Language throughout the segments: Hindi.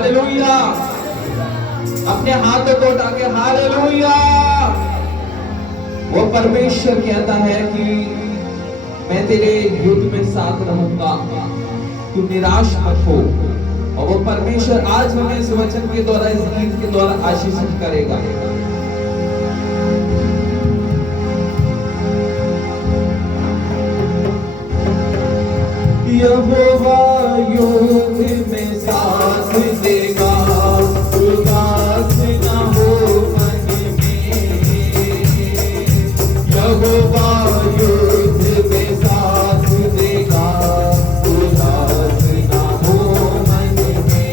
हालेलुया। अपने हाथों को उठा के हालेलुया। वो परमेश्वर कहता है कि मैं तेरे युद्ध में साथ रहूंगा, तू निराश मत हो। और वो परमेश्वर आज हमें इस वचन के द्वारा, इस गीत के द्वारा आशीषित करेगा। यहोवा युद्ध में साथ देगा, उदास न हो मन में। यहोवा युद्ध में साथ देगा, उदास न हो मन में।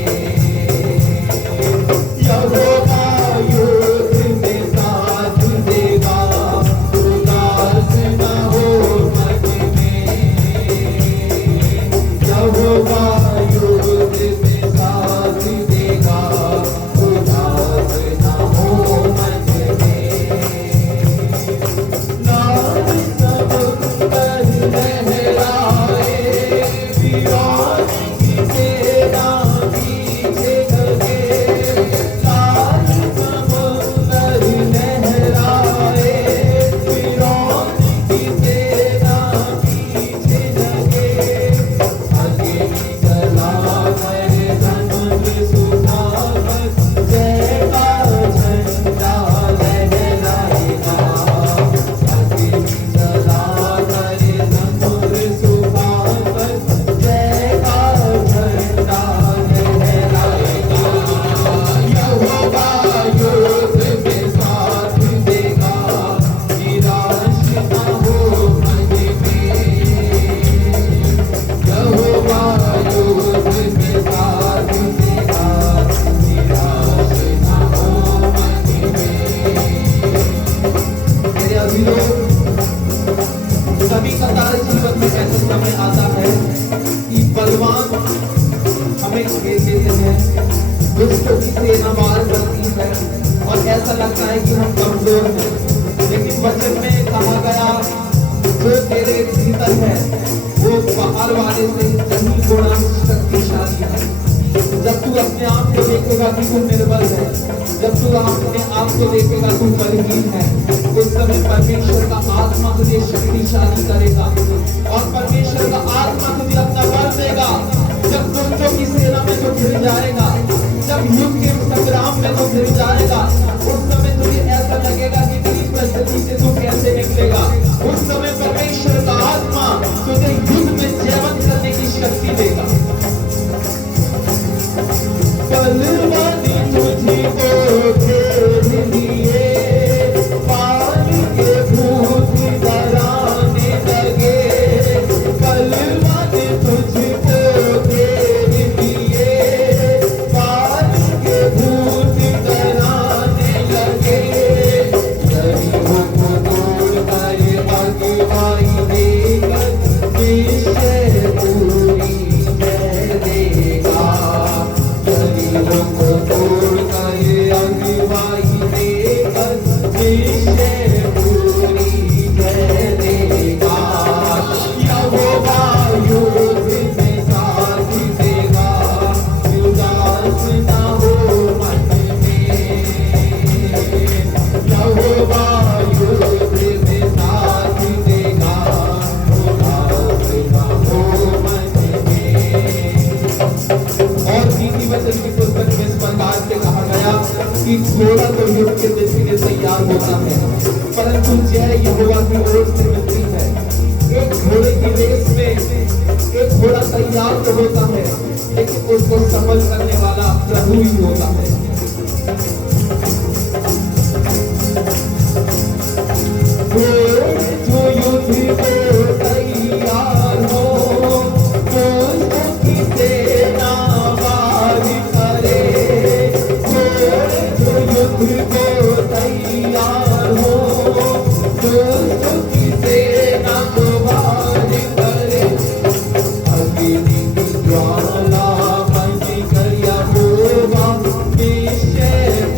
यहोवा युद्ध में साथ देगा, उदास न हो मन में। यहोवा युद्ध में साथ देगा, उदास न हो मन में। लाल समुंदर लहराए, वीरान की सेना पीछे लगे। लाल समुंदर लहराए, वीरान की सेना पीछे लगे। अकेली चला करे समुद्र सुखावत, जय का झंडा लहराएगा। अकेली चला करे समुद्र सुखावत, जय का झंडा लहराएगा। यहोवा युद्ध में साथ देगा, निराश न हो मन में। यहोवा युद्ध में साथ देगा, निराश न हो मन में। मेरे अभी लोग, कभी कदार जीवन में ऐसा समय आता है कि बलवान हमें घेर लेते हैं, दुष्टों की सेना मार करती है और ऐसा लगता है कि हम कमजोर हैं। लेकिन वचन में कहा गया, जो तेरे भीतर है वो बाहर वाले से कहीं गुना शक्तिशाली है। जब तू अपने आप को देखेगा कि तू निर्बल है, जब तू अपने आप को देखेगा तू बलहीन है, उस समय परमेश्वर का आत्मा तुझे शक्तिशाली करेगा और परमेश्वर का आत्मा तुझे अपना बल देगा। जब दुष्टों की सेना में तू घिर जाएगा, जब युद्ध के संग्राम में तू घिर जाएगा, उस समय तुझे ऐसा लगेगा कि तेरी परिस्थिति से तू कैसे निकलेगा। उस समय परमेश्वर का आत्मा तुझे युद्ध में जयवंत करने की शक्ति देगा। बलवानी तुझको घेर लिए, पानी के भूत डराने लगे। बलवानी तुझको घेर लिए, पानी के भूत डराने लगे। गरीबों को तोड़ कर अगुवाई देकर निश्चय पूरी जय देगा। गरीबों को तोड़ कर अगुवाई देकर निश्चय पूरी जय देगा। यहोवा युद्ध में साथ देगा, उदास न हो मन में। यहोवा युद्ध में साथ देगा, उदास न हो मन में। और नीति वचन की पुस्तक में इस प्रकार से कहा गया कि घोड़ा तो युद्ध के दिन के लिए तैयार होता है, परंतु जय यहोवा की ओर से मिलती है। एक घोड़े की रेस में एक घोड़ा तैयार तो होता है, लेकिन उसको सफल करने वाला प्रभु ही होता है। जो युद्ध को तैयार हो, दुष्टों की सेना वार करे। जो युद्ध को तैयार हो, दुष्टों की सेना को वार करे। अग्नि की ज्वाला बन कर यहोवा निश्चय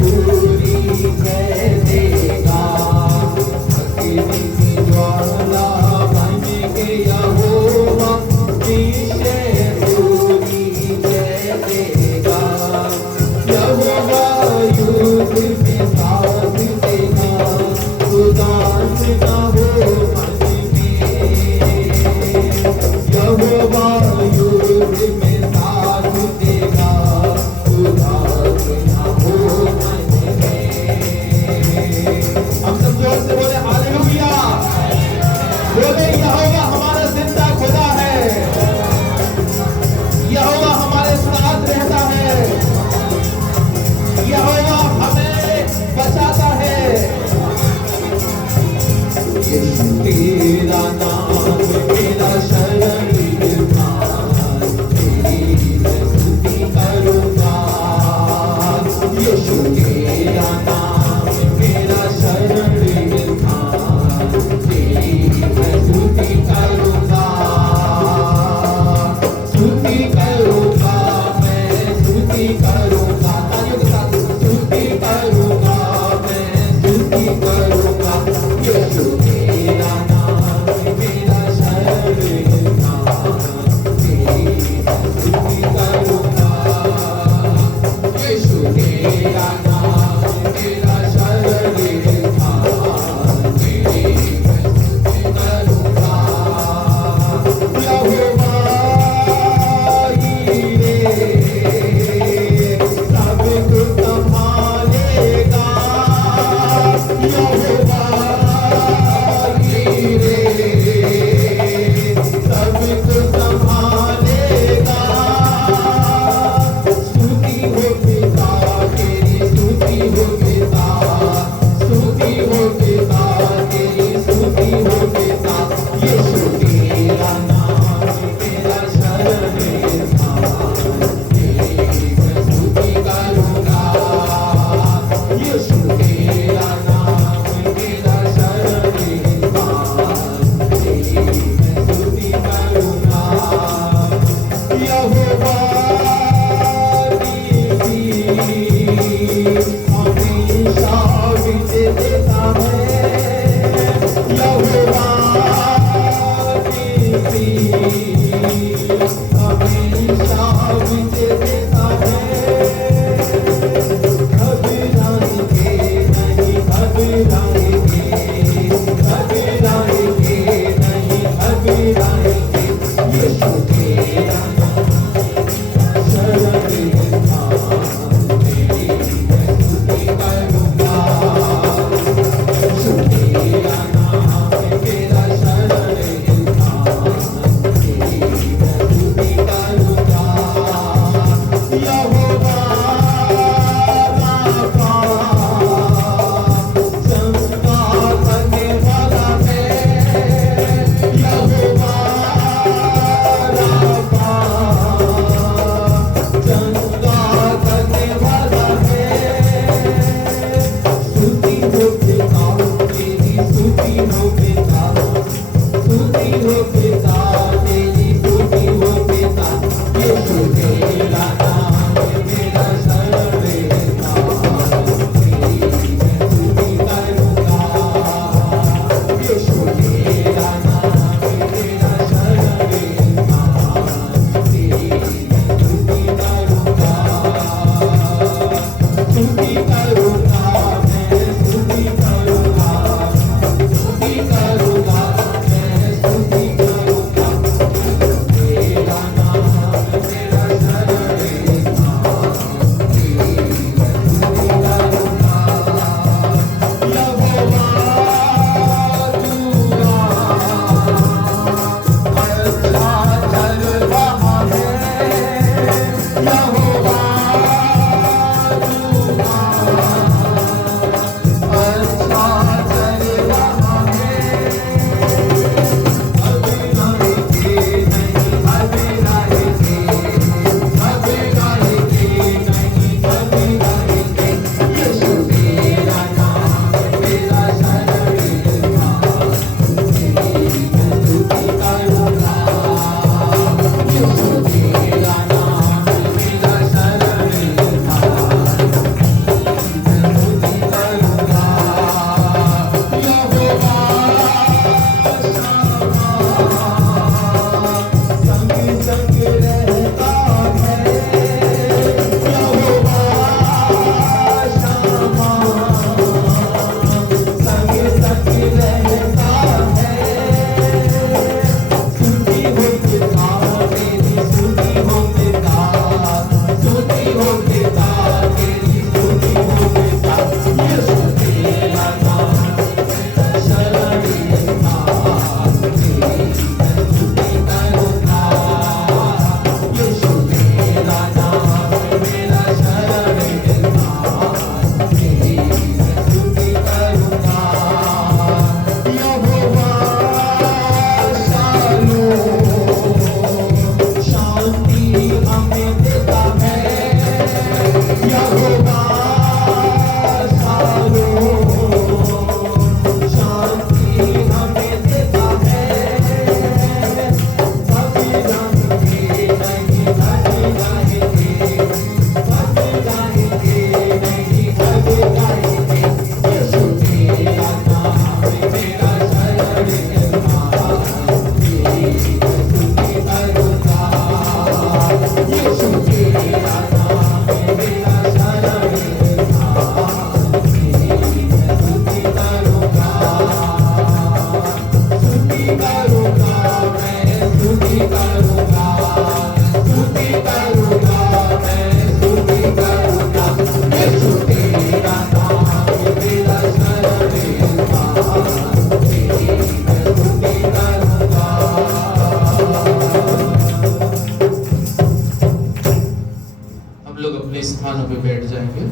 लोग अपने स्थानों पे बैठ जाएंगे।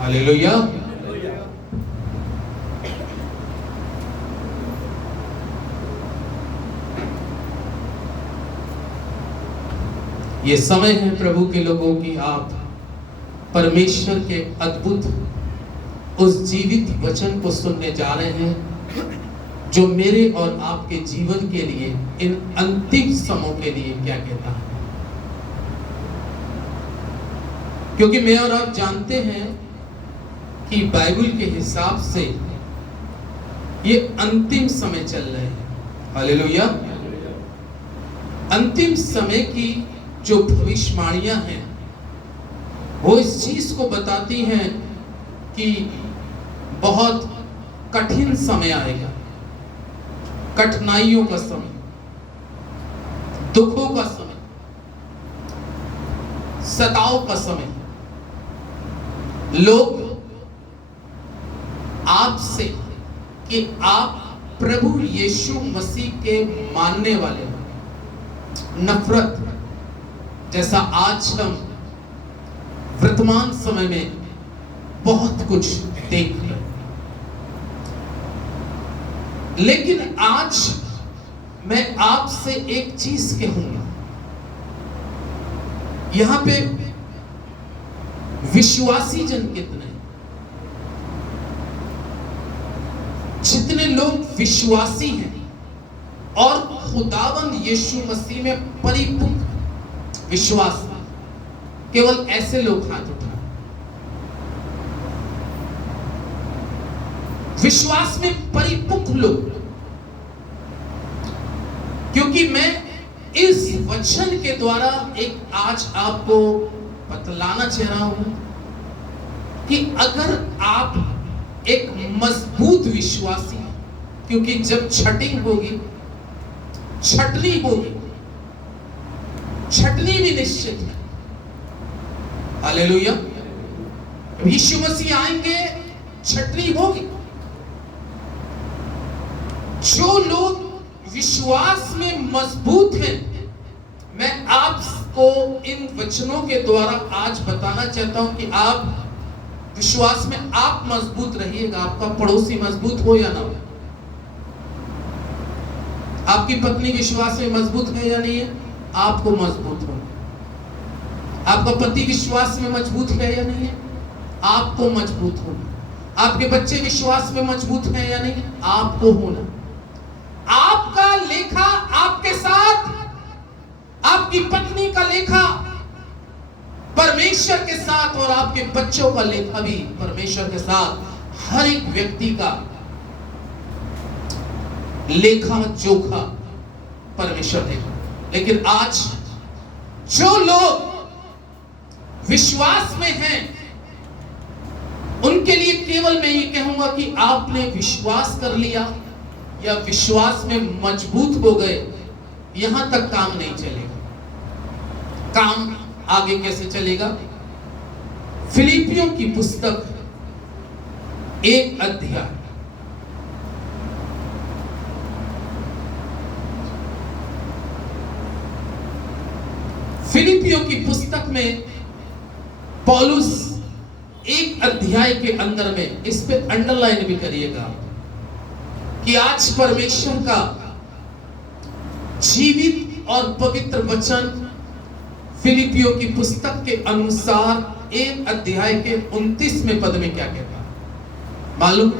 हालेलुया। ये समय है प्रभु के लोगों की, आप परमेश्वर के अद्भुत उस जीवित वचन को सुनने जा रहे हैं जो मेरे और आपके जीवन के लिए, इन अंतिम समयों के लिए क्या कहता है। क्योंकि मैं और आप जानते हैं कि बाइबल के हिसाब से ये अंतिम समय चल रहे हैं। हालेलुया। अंतिम समय की जो भविष्यवाणियां हैं वो इस चीज को बताती हैं कि बहुत कठिन समय आएगा, कठिनाइयों का समय, दुखों का समय, सताव का समय। लोग आपसे कि आप प्रभु यीशु मसीह के मानने वाले हो, नफरत, जैसा आज हम वर्तमान समय में बहुत कुछ देख रहे हैं। लेकिन आज मैं आपसे एक चीज कहूंगा, यहां पे विश्वासी जन कितने, जितने लोग विश्वासी हैं और खुदावंद यीशु मसीह में परिपूर्ण विश्वास, केवल ऐसे लोग हाथ उठाएं। विश्वास में परिपक्व लोग, क्योंकि मैं इस वचन के द्वारा एक आज आपको बतलाना चाह रहा हूं कि अगर आप एक मजबूत विश्वासी हैं, क्योंकि जब छटिंग होगी, छटनी होगी, छटनी भी निश्चित है। हालेलुया। यीशु मसीह आएंगे, छटनी होगी। जो लोग विश्वास में मजबूत हैं, मैं आपको इन वचनों के द्वारा आज बताना चाहता हूं कि आप विश्वास में आप मजबूत रहिएगा। आपका पड़ोसी मजबूत हो या ना हो, आपकी पत्नी विश्वास में मजबूत है या नहीं है, आपको मजबूत हो। आपका पति विश्वास में मजबूत है या नहीं है, आपको मजबूत होना। आपके बच्चे विश्वास में मजबूत है या नहीं, आपको होना। आपका लेखा आपके साथ, आपकी पत्नी का लेखा परमेश्वर के साथ, और आपके बच्चों का लेखा भी परमेश्वर के साथ। हर एक व्यक्ति का लेखा जोखा परमेश्वर देगा। लेकिन आज जो लोग विश्वास में हैं, उनके लिए केवल मैं ये कहूंगा कि आपने विश्वास कर लिया या विश्वास में मजबूत हो गए, यहां तक काम नहीं चलेगा। काम आगे कैसे चलेगा? फिलिपियों की पुस्तक 1 अध्याय, फिलिपियों की पुस्तक में पौलुस 1 अध्याय के अंदर में, इस पे अंडरलाइन भी करिएगा कि आज परमेश्वर का जीवित और पवित्र वचन फिलिपियों की पुस्तक के अनुसार 1 अध्याय के 29वें पद में क्या कहता है मालूम?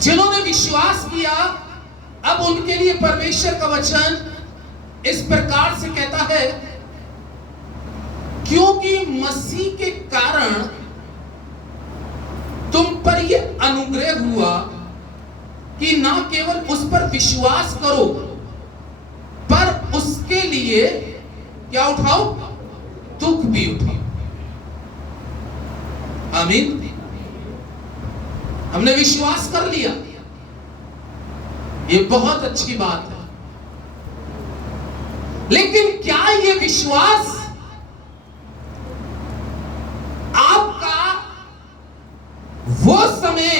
जिन्होंने विश्वास किया, अब उनके लिए परमेश्वर का वचन इस प्रकार से कहता है, क्योंकि मसीह के कारण तुम पर यह अनुग्रह हुआ कि ना केवल उस पर विश्वास करो, पर उसके लिए क्या उठाओ? दुख भी उठाओ। आमीन। हमने विश्वास कर लिया, ये बहुत अच्छी बात है। लेकिन क्या ये विश्वास आपका वो समय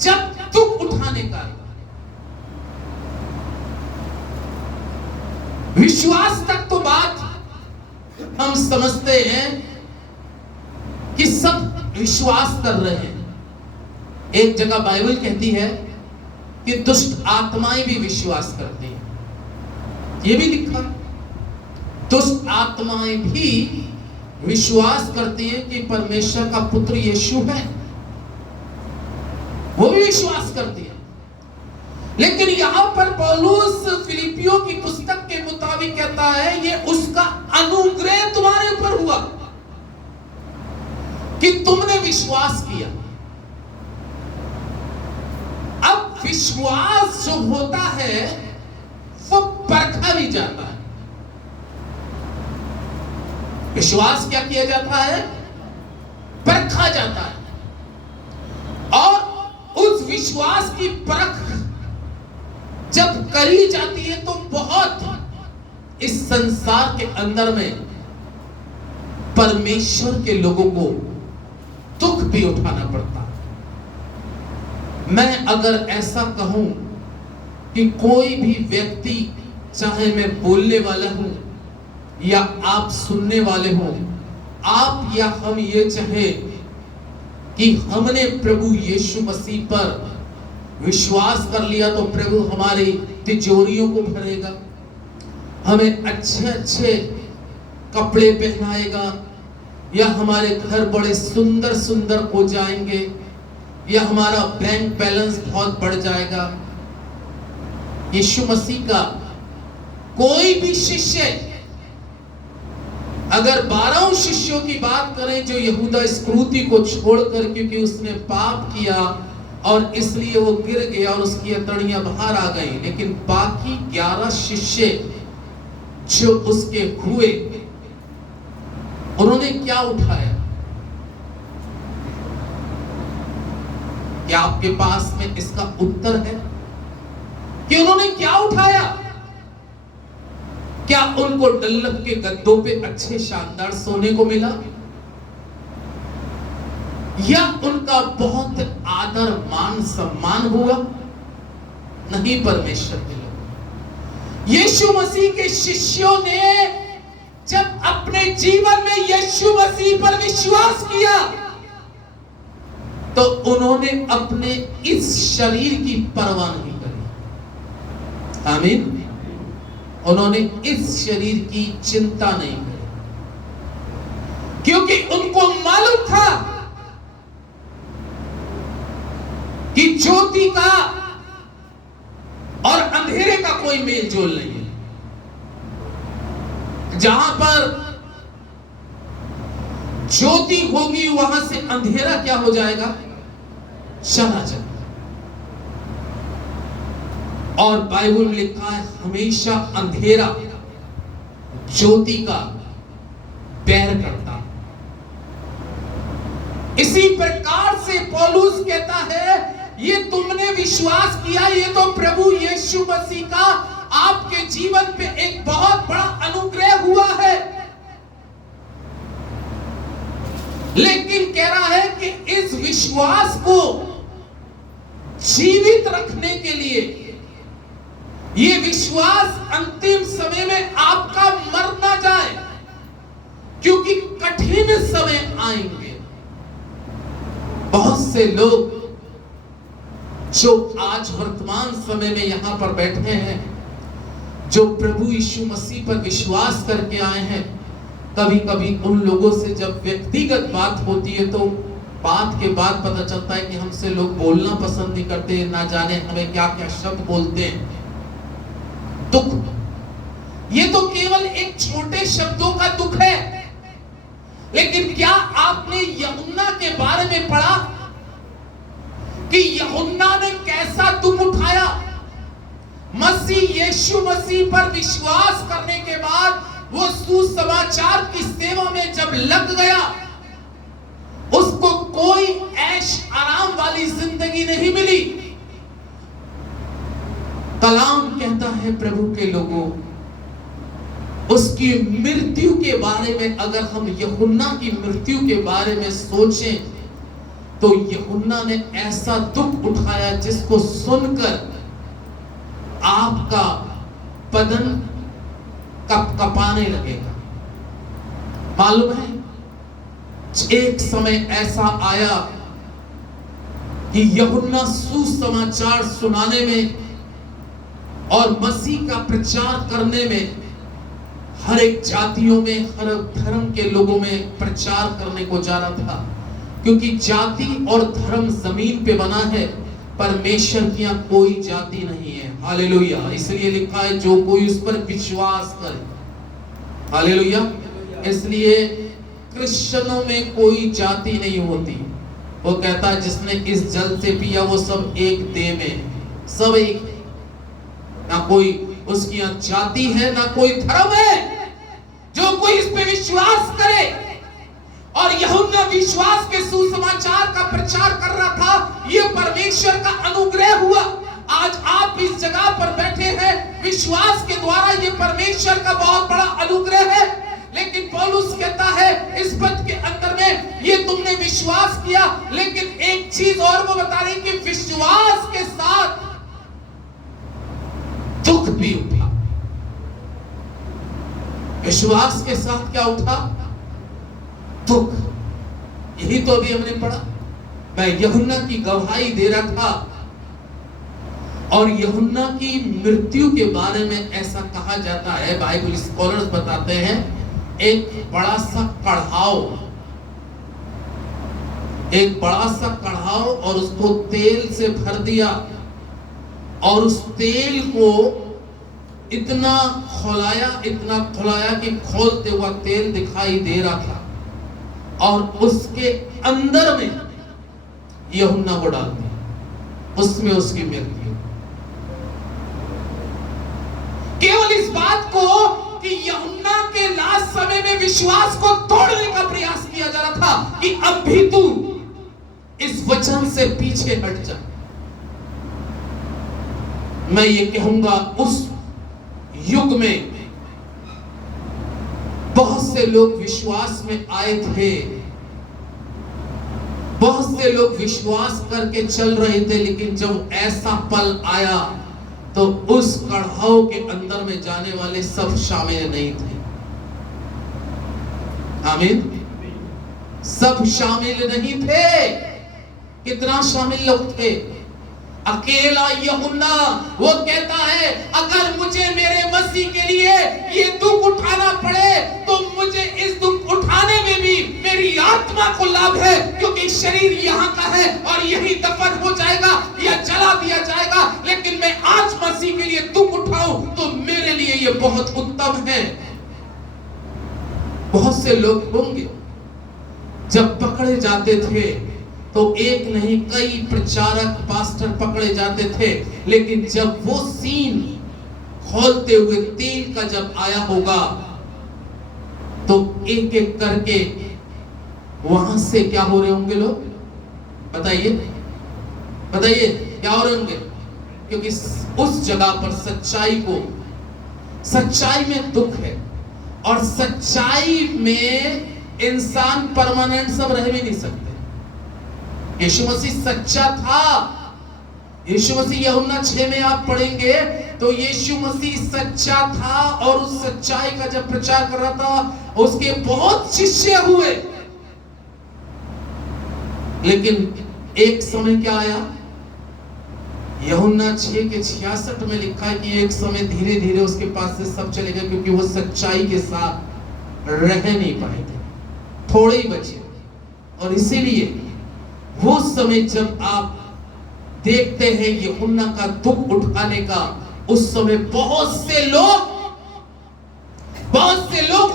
जब दुख उठाने का, विश्वास तक तो बात हम समझते हैं कि सब विश्वास कर रहे हैं। एक जगह बाइबल कहती है कि दुष्ट आत्माएं भी विश्वास करती हैं, ये भी लिखा। दुष्ट आत्माएं भी विश्वास करती हैं कि परमेश्वर का पुत्र यीशु है, वो भी विश्वास करती है। लेकिन यहां पर पौलुस फिलिपियों की पुस्तक के मुताबिक कहता है ये उसका अनुग्रह तुम्हारे ऊपर हुआ कि तुमने विश्वास किया। अब विश्वास जो होता है वो परखा भी जाता है। विश्वास क्या किया जाता है? परखा जाता है। और उस विश्वास की परख जब करी जाती है तो बहुत इस संसार के अंदर में परमेश्वर के लोगों को दुख भी उठाना पड़ता है। मैं अगर ऐसा कहूं कि कोई भी व्यक्ति, चाहे मैं बोलने वाला हूं या आप सुनने वाले हो, आप या हम ये चाहे कि हमने प्रभु यीशु मसीह पर विश्वास कर लिया तो प्रभु हमारी तिजोरियों को भरेगा, हमें अच्छे अच्छे कपड़े पहनाएगा, या हमारे घर बड़े सुंदर सुंदर हो जाएंगे, या हमारा बैंक बैलेंस बहुत बढ़ जाएगा। यीशु मसीह का कोई भी शिष्य, अगर 12 शिष्यों की बात करें जो यहूदा इस्करियोती को छोड़कर, क्योंकि उसने पाप किया और इसलिए वो गिर गया और उसकी हथेलियां बाहर आ गई, लेकिन बाकी 11 शिष्य जो उसके हुए, उन्होंने क्या उठाया? क्या आपके पास में इसका उत्तर है कि उन्होंने क्या उठाया? क्या उनको डल्लभ के गद्दों पे अच्छे शानदार सोने को मिला, या उनका बहुत आदर मान सम्मान हुआ? नहीं, परमेश्वर के लोग, यीशु मसीह के शिष्यों ने जब अपने जीवन में यीशु मसीह पर विश्वास किया तो उन्होंने अपने इस शरीर की परवाह नहीं करी। आमीन। उन्होंने इस शरीर की चिंता नहीं करी, क्योंकि उनको मालूम था कि ज्योति का और अंधेरे का कोई मेल जोल नहीं है। जहां पर ज्योति होगी वहां से अंधेरा क्या हो जाएगा? चला जाएगा। और बाइबल में लिखा है हमेशा अंधेरा ज्योति का बैर करता। इसी प्रकार से पौलुस कहता है ये तुमने विश्वास किया, ये तो प्रभु यीशु मसीह का आपके जीवन पे एक बहुत बड़ा अनुग्रह हुआ है। लेकिन कह रहा है कि इस विश्वास को जीवित रखने के लिए, ये विश्वास अंतिम समय में आपका मर ना जाए, क्योंकि कठिन समय आएंगे। बहुत से लोग जो आज वर्तमान समय में यहां पर बैठे हैं, जो प्रभु यीशु मसीह पर विश्वास करके आए हैं, कभी कभी उन लोगों से जब व्यक्तिगत बात होती है तो बात के बाद पता चलता है कि हमसे लोग बोलना पसंद नहीं करते, ना जाने हमें क्या क्या शब्द बोलते हैं। दुख, ये तो केवल एक छोटे शब्दों का दुख है। लेकिन क्या आपने यूहन्ना के बारे में पढ़ा कि यूहन्ना ने कैसा दुख उठाया? मसीह यीशु मसीह पर विश्वास करने के बाद वो सुसमाचार की सेवा में जब लग गया, उसको कोई ऐश आराम वाली जिंदगी नहीं मिली। कलाम कहता है प्रभु के लोगों, उसकी मृत्यु के बारे में अगर हम यूहन्ना की मृत्यु के बारे में सोचें तो यूहन्ना ने ऐसा दुख उठाया जिसको सुनकर आपका बदन कपकपाने लगेगा। मालूम है, एक समय ऐसा आया कि यूहन्ना सुसमाचार सुनाने में और मसीह का प्रचार करने में हर एक जातियों में, हर धर्म के लोगों में प्रचार करने को जा रहा था, क्योंकि जाति और धर्म जमीन पे बना है, परमेश्वर की यहाँ कोई जाति नहीं है। हालेलुया। इसलिए लिखा है जो कोई उस पर विश्वास करे। हालेलुया। इसलिए क्रिश्चियनों में कोई जाति नहीं होती। वो कहता है जिसने इस जल से पिया वो सब एक देह में, सब एक, ना कोई उसकी यहाँ जाति है ना कोई धर्म है। जो कोई इस पे विश्वास करे, और यूहन्ना विश्वास के सुसमाचार का प्रचार कर रहा था, ये परमेश्वर का अनुग्रह हुआ। आज आप इस जगह पर बैठे हैं, विश्वास के द्वारा ये परमेश्वर का बहुत बड़ा अनुग्रह है। लेकिन पौलुस कहता है इस पद के अंदर में, ये तुमने विश्वास किया, लेकिन एक चीज और वो बता रही कि विश्वास के साथ दुख भी उठा। विश्वास के साथ क्या उठा? दुख। यही तो अभी हमने पढ़ा। मैं यूहन्ना की गवाही दे रहा था, और यूहन्ना की मृत्यु के बारे में ऐसा कहा जाता है, बाइबल स्कॉलर्स बताते हैं, एक बड़ा सा कढ़ाव और उसको तेल से भर दिया, और उस तेल को इतना खौलाया कि खोलते हुआ तेल दिखाई दे रहा था, और उसके अंदर में यूहन्ना को डाल दिया, उसमें उसकी मृत्यु। केवल इस बात को कि यूहन्ना के लास्ट समय में विश्वास को तोड़ने का प्रयास किया जा रहा था कि अब भी तू इस वचन से पीछे हट जा। मैं ये कहूंगा, उस युग में बहुत से लोग विश्वास में आए थे, बहुत से लोग विश्वास करके चल रहे थे, लेकिन जब ऐसा पल आया तो उस कढ़ाव के अंदर में जाने वाले सब शामिल नहीं थे। आमीन। सब शामिल नहीं थे। कितना शामिल लोग थे? अकेला यूहन्ना। वो कहता है अगर मुझे मेरे मसीह के लिए ये दुख उठाना पड़े तो मुझे इस दुख उठाने में भी मेरी आत्मा को लाभ है, क्योंकि शरीर यहाँ का है और यही दफन हो जाएगा या जला दिया जाएगा, लेकिन मैं आज मसीह के लिए दुख उठाऊं तो मेरे लिए ये बहुत उत्तम है। बहुत से लोग होंगे जब पकड़े जाते थे तो एक नहीं कई प्रचारक पास्टर पकड़े जाते थे, लेकिन जब वो सीन खोलते हुए तेल का जब आया होगा तो एक एक करके वहां से क्या हो रहे होंगे लोग? बताइए बताइए क्या हो रहे होंगे? क्योंकि उस जगह पर सच्चाई में दुख है, और सच्चाई में इंसान परमानेंट सब रह भी नहीं सकते। यीशु मसीह सच्चा था। यीशु मसीह यूहन्ना 6 में आप पढ़ेंगे तो यीशु मसीह सच्चा था, और उस सच्चाई का जब प्रचार कर रहा था उसके बहुत शिष्य हुए। लेकिन एक समय क्या आया? यूहन्ना 6 के 66 में लिखा है कि एक समय धीरे धीरे उसके पास से सब चले गए, क्योंकि वो सच्चाई के साथ रह नहीं पाए थे, थोड़े ही बचे। और इसीलिए वो समय जब आप देखते हैं यूहन्ना का दुख उठाने का, उस समय बहुत से लोग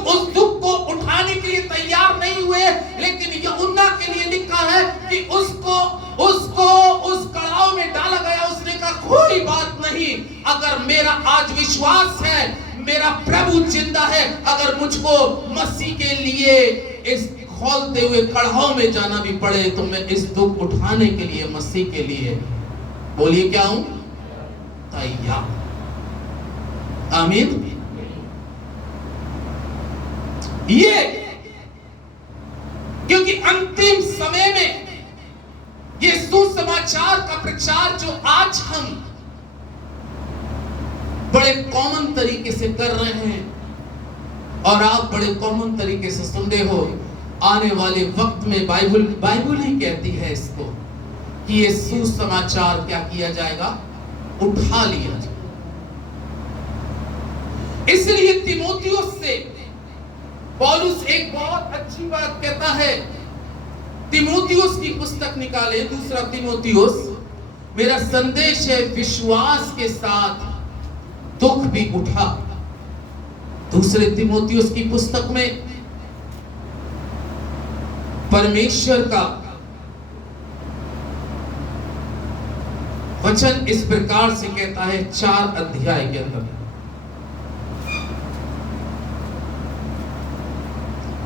उस दुख को उठाने के लिए तैयार नहीं हुए। लेकिन यूहन्ना के लिए लिखा है कि उसको उस कड़ाव में डाला गया। उसने कहा कोई बात नहीं, अगर मेरा आज विश्वास है, मेरा प्रभु जिंदा है, अगर मुझको मसीह के लिए इस खोलते हुए कड़ाव में जाना भी पड़े तो मैं इस दुख उठाने के लिए, मसीह के लिए, बोलिए क्या हूं? तैयार। आमीन। ये क्योंकि अंतिम समय में सुसमाचार का प्रचार जो आज हम बड़े कॉमन तरीके से कर रहे हैं और आप बड़े कॉमन तरीके से सुनते हो, आने वाले वक्त में बाइबल ही कहती है इसको कि ये सुसमाचार क्या किया जाएगा, उठा लिया जाएगा। इसलिए तीमुथियुस से पौलुस एक बहुत अच्छी बात कहता है। तीमुथियुस की पुस्तक निकाले, दूसरा तीमुथियुस। मेरा संदेश है विश्वास के साथ दुख भी उठा। दूसरे तीमुथियुस की पुस्तक में परमेश्वर का वचन इस प्रकार से कहता है, 4 अध्याय के अंदर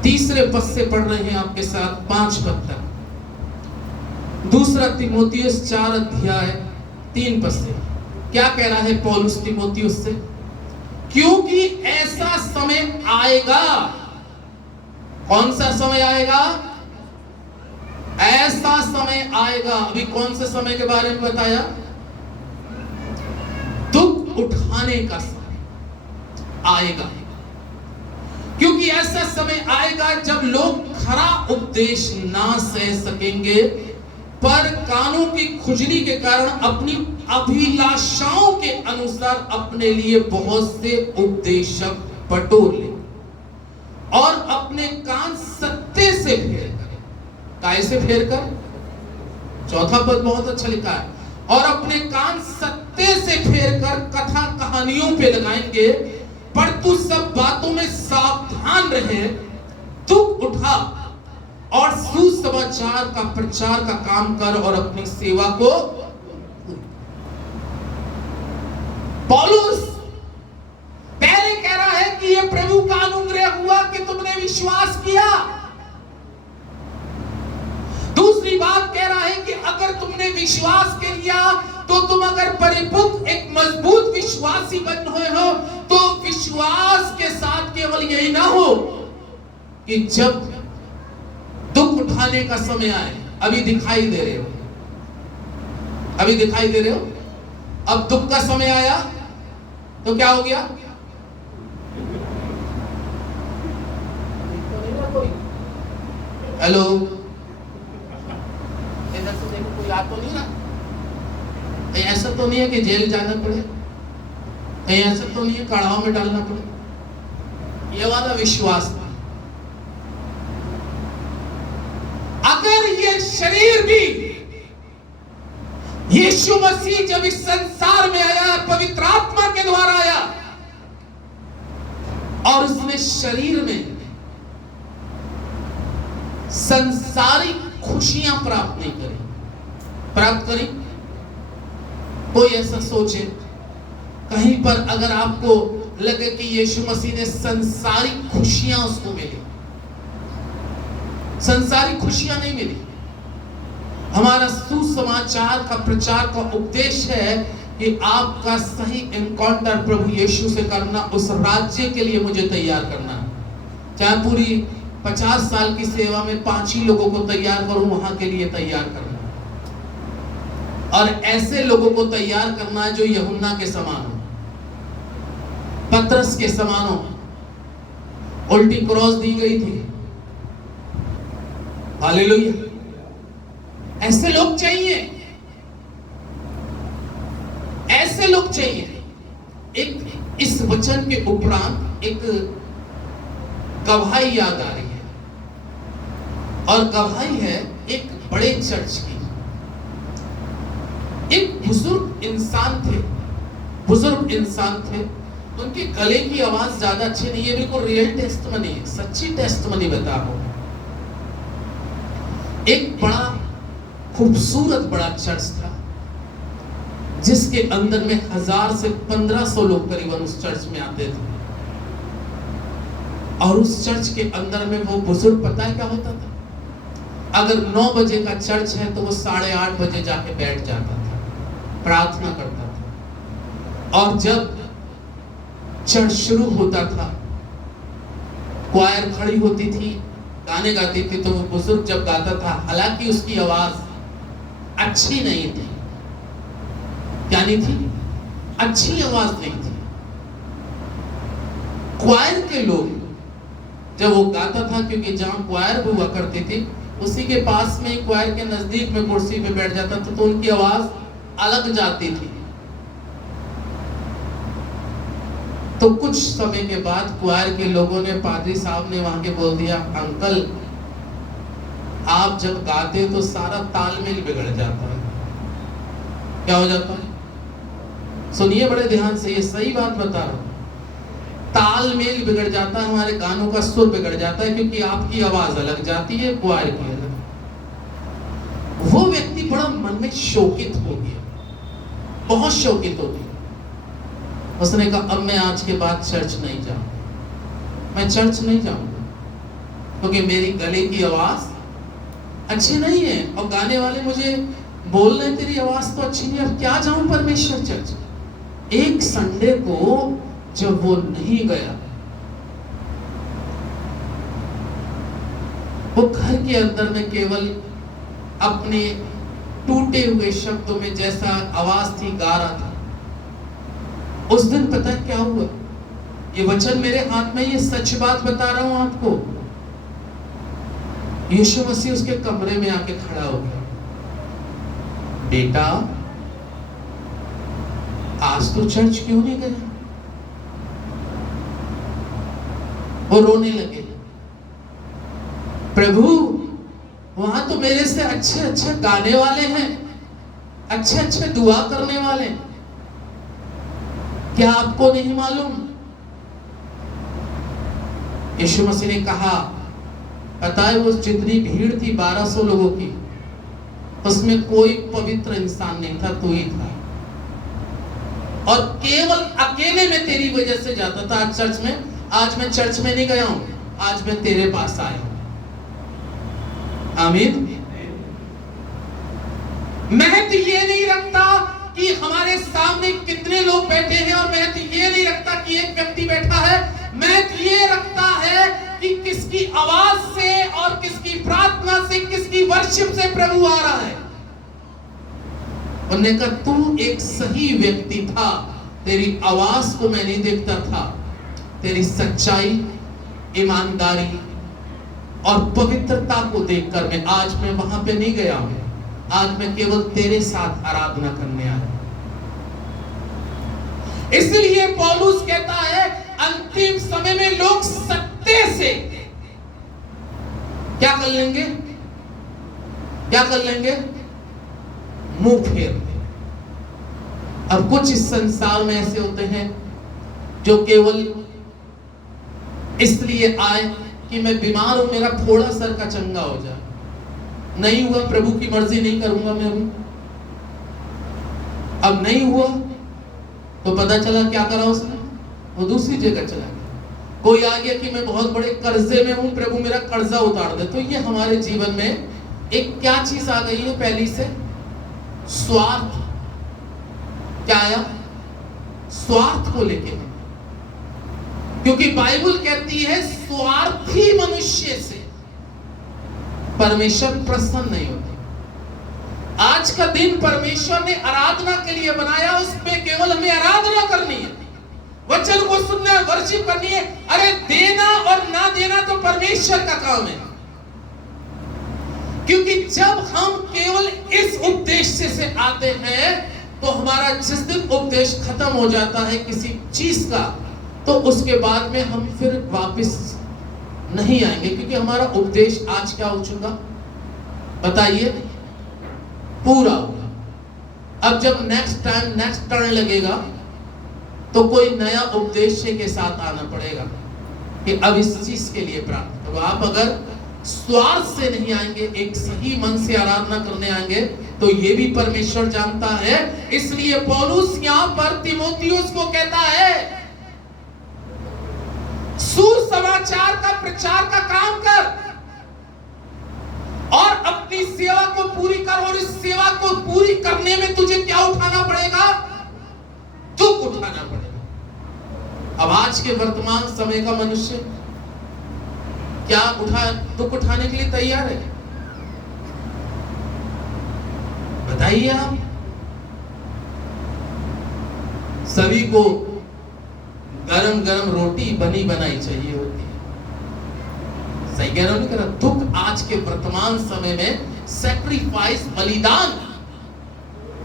3 पद से पढ़ रहे हैं आपके साथ 5 पद तक। दूसरा तीमुथियुस 4 अध्याय 3 पद से क्या कह रहा है पौलुस तीमुथियुस से? क्योंकि ऐसा समय आएगा। कौन सा समय आएगा? ऐसा समय आएगा। अभी कौन से समय के बारे में बताया? दुख उठाने का समय आएगा। क्योंकि ऐसा समय आएगा जब लोग खरा उपदेश ना सह सकेंगे, पर कानों की खुजली के कारण अपनी अभिलाषाओं के अनुसार अपने लिए बहुत से उपदेशक बटोर ले और अपने कान सत्य से फेर कर। काय से फेर कर? चौथा पद बहुत अच्छा लिखा है। और अपने कान सत्य से फेर कर कथा कहानियों पे लगाएंगे, पर तू सब बातों में सावधान रहे, दुख उठा और सुसमाचार का प्रचार का काम कर और अपनी सेवा को। पौलुस पहले कह रहा है कि यह प्रभु का अनुग्रह हुआ कि तुमने विश्वास किया। दूसरी बात कह रहा है कि अगर तुमने विश्वास कर लिया तो तुम अगर परिपक्व एक मजबूत विश्वासी बन हुए हो, तो विश्वास के साथ केवल यही ना हो कि जब दुख उठाने का समय आए, अभी दिखाई दे रहे हो, अभी दिखाई दे रहे हो, अब दुख का समय आया तो क्या हो गया? हेलो, इधर से देखो, कोई आ तो नहीं रहा? कहीं ऐसा तो नहीं है कि जेल जाना पड़े? कहीं ऐसा तो नहीं है कड़ाव में डालना पड़े? ये वाला विश्वास था। अगर ये शरीर भी, यीशु मसीह जब इस संसार में आया, पवित्र आत्मा के द्वारा आया और उसने शरीर में संसारिक खुशियां प्राप्त नहीं करी, प्राप्त करी। कोई ऐसा सोचे कहीं पर अगर आपको लगे कि यीशु मसीह ने संसारिक खुशियां उसको मिली, संसारिक खुशियां नहीं मिली। हमारा सुसमाचार का प्रचार का उद्देश्य है कि आपका सही एनकाउंटर प्रभु यीशु से करना, उस राज्य के लिए मुझे तैयार करना है। चाहे पूरी 50 साल की सेवा में 5 ही लोगों को तैयार करूं, वहां के लिए तैयार करना, और ऐसे लोगों को तैयार करना है जो यूहन्ना के समान हो, पतरस के समान हो। उल्टी क्रॉस दी गई थी, हालेलुया। ऐसे लोग चाहिए, ऐसे लोग चाहिए। एक इस वचन के उपरांत एक गवाही याद आ रही है, और गवाही है एक बड़े चर्च की। एक बुजुर्ग इंसान थे, बुजुर्ग इंसान थे। उनके गले की आवाज ज्यादा अच्छी नहीं है, बिल्कुल रियल टेस्टमनी, सच्ची टेस्टमनी बता रहा हूं। एक बड़ा खूबसूरत बड़ा चर्च था, जिसके अंदर में 1000 से 1500 लोग करीबन उस चर्च में आते थे। और उस चर्च के अंदर में वो बुजुर्ग, पता है क्या होता था? अगर 9 बजे का चर्च है तो वो 8:30 बजे जाके बैठ जाता था, प्रार्थना करता था। और जब चर्च शुरू होता था, क्वायर खड़ी होती थी, गाने गाती थी, तो वो बुजुर्ग जब गाता था, हालांकि उसकी आवाज अच्छी नहीं थी। क्या नहीं थी? अच्छी आवाज नहीं थी। क्वायर के लोग जब वो गाता था, क्योंकि जहां क्वायर हुआ करती थी उसी के पास में, क्वायर के नजदीक में कुर्सी पे बैठ जाता था, तो उनकी आवाज अलग जाती थी। तो कुछ समय के बाद क्वायर के लोगों ने, पादरी साहब ने वहां के बोल दिया, अंकल आप जब गाते तो सारा तालमेल बिगड़ जाता है। क्या हो जाता है? सुनिए बड़े ध्यान से, ये सही बात बता रहा हूं। तालमेल बिगड़ जाता है, हमारे गानों का सुर बिगड़ जाता है, क्योंकि आपकी आवाज अलग जाती है, क्वायर की अलग। वो व्यक्ति बड़ा मन में शोकित हो गया, बहुत शोकित हो गया। उसने कहा अब मैं आज के बाद चर्च नहीं जाऊंगा, मैं चर्च नहीं जाऊंगा, क्योंकि मेरी गले की आवाज अच्छी नहीं है और गाने वाले मुझे बोल रहे तेरी आवाज तो अच्छी नहीं, अब क्या जाऊं परमेश्वर चर्च। एक संडे को जब वो नहीं गया, वो घर के अंदर में केवल अपने टूटे हुए शब्दों में जैसा आवाज थी गा रहा था। उस दिन पता क्या हुआ? ये वचन मेरे हाथ में, ये सच बात बता रहा हूं आपको। यीशु मसीह उसके कमरे में आके खड़ा हो गया, बेटा आज तो चर्च क्यों नहीं गया? वो रोने लगे, प्रभु वहां तो मेरे से अच्छे अच्छे गाने वाले हैं, अच्छे अच्छे दुआ करने वाले, क्या आपको नहीं मालूम? यीशु मसीह ने कहा, पता है वो जितनी भीड़ थी 1200 लोगों की, उसमें कोई पवित्र इंसान नहीं था, तू ही था। और केवल अकेले में तेरी वजह से जाता था आज चर्च में। आज मैं चर्च में नहीं गया हूं, आज मैं तेरे पास आया हूं। आमीन। महत्व ये नहीं रखता कि हमारे सामने कितने लोग बैठे हैं, और महत्व ये नहीं रखता कि एक व्यक्ति बैठा है। महत्व ये रखता है कि किसकी आवाज से और किसकी प्रार्थना से, किसकी वर्शिप से प्रभु आ रहा है। उन्होंने कहा तू एक सही व्यक्ति था, तेरी आवाज को मैं नहीं देखता था, तेरी सच्चाई, ईमानदारी और पवित्रता को देखकर आज मैं वहां पे नहीं गया हूं, आज मैं केवल तेरे साथ आराधना करने आया। इसलिए पौलुस कहता है अंतिम समय में लोग सत्य से क्या कर लेंगे? क्या कर लेंगे? मुंह फेर लेंगे। अब कुछ इस संसार में ऐसे होते हैं जो केवल इसलिए आए कि मैं बीमार हूं, मेरा थोड़ा सर का चंगा हो जाए, नहीं हुआ प्रभु की मर्जी नहीं करूंगा मैं अभी। अब नहीं हुआ तो पता चला क्या करा उसने, वो दूसरी जगह चला गया। कोई आ गया कि मैं बहुत बड़े कर्जे में हूं, प्रभु मेरा कर्जा उतार दे। तो ये हमारे जीवन में एक क्या चीज आ गई है? पहली से स्वार्थ। क्या आया? स्वार्थ को लेके। क्योंकि बाइबल कहती है स्वार्थी मनुष्य से परमेश्वर प्रसन्न नहीं होते। आज का दिन परमेश्वर ने आराधना के लिए बनाया, उसमें केवल हमें आराधना करनी है, वचन को सुनना है, वर्शिप करनी है। अरे देना और ना देना तो परमेश्वर का काम है। क्योंकि जब हम केवल इस उद्देश्य से आते हैं तो हमारा जिस दिन उपदेश खत्म हो जाता है किसी चीज का, तो उसके बाद में हम फिर वापस नहीं आएंगे, क्योंकि हमारा उपदेश आज क्या हो चुका? बताइए, पूरा हुआ। अब जब नेक्स्ट टाइम नेक्स्ट टर्न लगेगा तो कोई नया उपदेश के साथ आना पड़ेगा कि अब इस चीज के लिए प्राप्त। तो आप अगर स्वार्थ से नहीं आएंगे, एक सही मन से आराधना करने आएंगे, तो ये भी परमेश्वर जानता है। इसलिए पौलुस यहां पर तीमुथियुस को कहता है सुसमाचार का प्रचार का काम कर और अपनी सेवा को पूरी कर। और इस सेवा को पूरी करने में तुझे क्या उठाना पड़ेगा? दुख उठाना पड़ेगा। अब आज के वर्तमान समय का मनुष्य क्या दुख उठाने के लिए तैयार है? बताइए आप, सभी को गरम गरम रोटी बनी बनाई चाहिए होती है। सही कह रहा हूं नहीं कह रहा? दुख आज के वर्तमान समय में सैक्रिफाइस, बलिदान,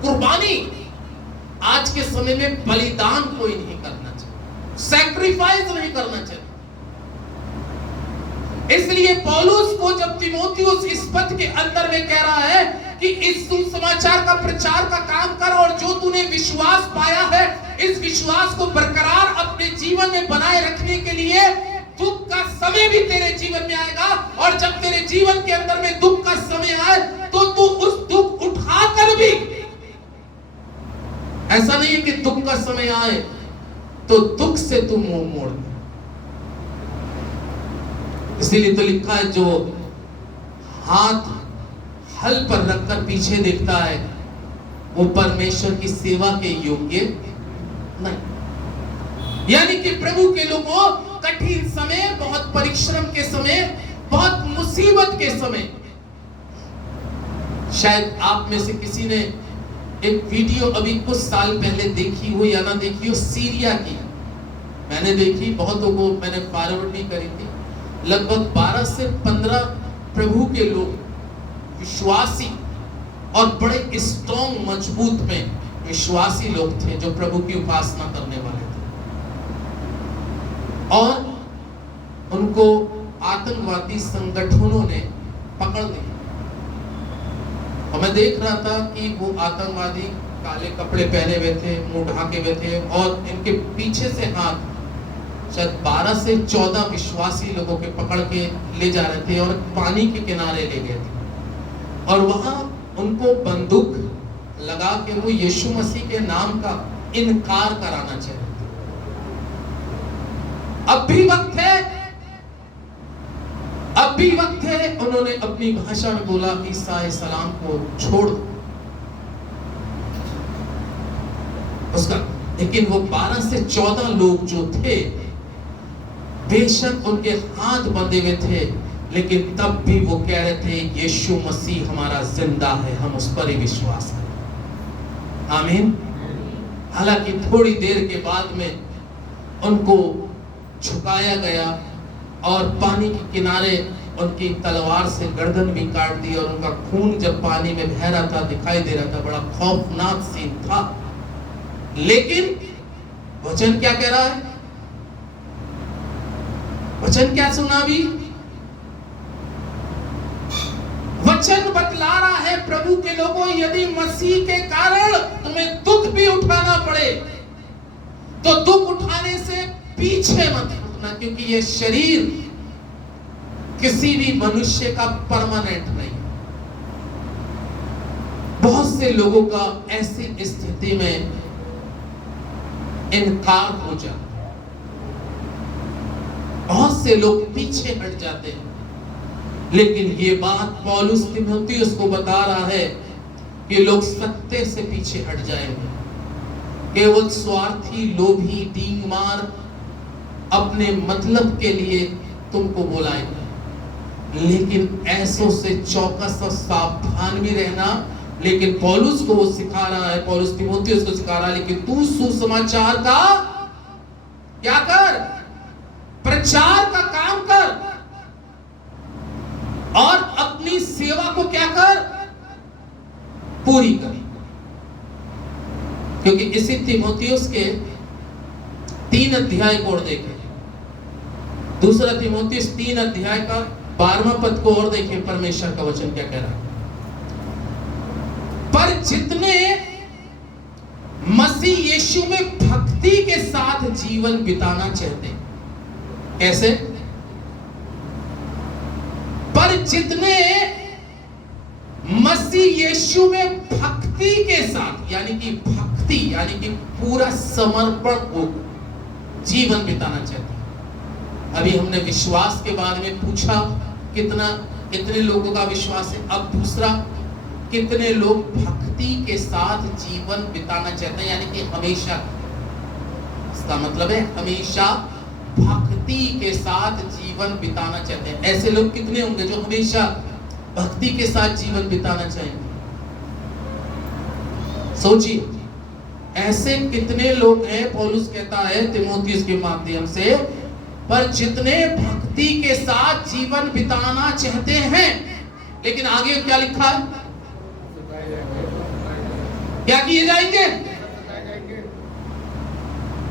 कुर्बानी, आज के समय में बलिदान कोई नहीं करना चाहिए, सैक्रिफाइस नहीं करना चाहिए। इसलिए पौलुस को जब तीमुथियुस इस पद के अंदर में कह रहा है कि इस सुसमाचार का प्रचार का काम कर, और जो तूने विश्वास पाया है इस विश्वास को बरकरार अपने जीवन में बनाए रखने के लिए दुख का समय भी तेरे जीवन में आएगा, और जब तेरे जीवन के अंदर में दुख का समय आए तो तू उस दुख उठाकर भी, ऐसा नहीं है कि दुख का समय आए तो दुख से तू मुंह मोड़ दे। इसीलिए तो लिखा है, जो हाथ हल पर रखकर पीछे देखता है वो परमेश्वर की सेवा के योग्य नहीं। यानी कि प्रभु के लोगों, कठिन समय, बहुत परिश्रम के समय, बहुत मुसीबत के समय, शायद आप में से किसी ने एक वीडियो अभी कुछ साल पहले देखी हो या ना देखी हो, सीरिया की। मैंने देखी, बहुतों को मैंने फॉरवर्ड भी करी थी। लगभग 12 से 15 प्रभु के लोग, विश्वासी और बड़े स्ट्रॉन्ग, मजबूत में विश्वासी लोग थे जो प्रभु की उपासना करने वाले थे, और उनको आतंकवादी संगठनों ने पकड़ लिया। और मैं देख रहा था कि वो आतंकवादी काले कपड़े पहने हुए थे, मुंह ढाके हुए थे, और इनके पीछे से हाथ शायद 12 से 14 विश्वासी लोगों के पकड़ के ले जा रहे थे और पानी के किनारे ले गए थे, और वहां उनको बंदूक लगा के वो यीशु मसीह के नाम का इनकार कराना चाहते थे। अब भी वक्त है, अब भी वक्त है। उन्होंने अपनी भाषा में बोला, ईसा सलाम को छोड़ दो उसका। लेकिन वो 12 से 14 लोग जो थे, बेशक उनके हाथ बंधे हुए थे, लेकिन तब भी वो कह रहे थे, यीशु मसीह हमारा जिंदा है, हम उस पर ही विश्वास करें। आमीन। हालांकि थोड़ी देर के बाद में उनको झुकाया गया और पानी के किनारे उनकी तलवार से गर्दन भी काट दी, और उनका खून जब पानी में बह रहा था, दिखाई दे रहा था। बड़ा खौफनाक सीन था। लेकिन वचन क्या कह रहा है? वचन क्या सुना भी? वचन बतला रहा है, प्रभु के लोगों, यदि मसीह के कारण तुम्हें दुख भी उठाना पड़े तो दुख उठाने से पीछे मत हटना, क्योंकि ये शरीर किसी भी मनुष्य का परमानेंट नहीं। बहुत से लोगों का ऐसी स्थिति में इनकार हो जाता, बहुत से लोग पीछे हट जाते हैं। लेकिन ये बात पौलुस तीमुथियुस को बता रहा है कि लोग सत्य से पीछे हट जाएंगे। केवल स्वार्थी, लोभी, डींगमार अपने मतलब के लिए तुमको बुलाएंगे, लेकिन ऐसों से चौकस और सावधान भी रहना। लेकिन पौलुस को वो सिखा रहा है, पौलुस तीमुथियुस को सिखा रहा है, लेकिन तू सुसमाचार का क्या कर? प्रचार का काम कर, और अपनी सेवा को क्या कर? पूरी कर। क्योंकि इसी तीमुथियुस के 3 अध्याय को और देखें, दूसरा तीमुथियुस 3 अध्याय का 12वां पद को और देखें, परमेश्वर का वचन क्या कह रहा है। पर जितने मसीह यीशु में भक्ति के साथ जीवन बिताना चाहते हैं, कैसे? पर जितने मसीह यीशु में भक्ति के साथ, यानी कि भक्ति यानी कि पूरा समर्पण हो जीवन बिताना चाहते हैं। अभी हमने विश्वास के बारे में पूछा, कितने लोगों का विश्वास है। अब दूसरा, कितने लोग भक्ति के साथ जीवन बिताना चाहते हैं, यानी कि हमेशा, इसका मतलब है हमेशा भक्ति के साथ जीवन बिताना चाहते हैं। ऐसे लोग कितने होंगे जो हमेशा भक्ति के साथ जीवन बिताना चाहेंगे? सोचिए, ऐसे कितने लोग हैं, पौलुस कहता है तीमुथियुस के माध्यम से, पर जितने भक्ति के साथ जीवन बिताना चाहते हैं, लेकिन आगे क्या लिखा है, क्या किए जाएंगे।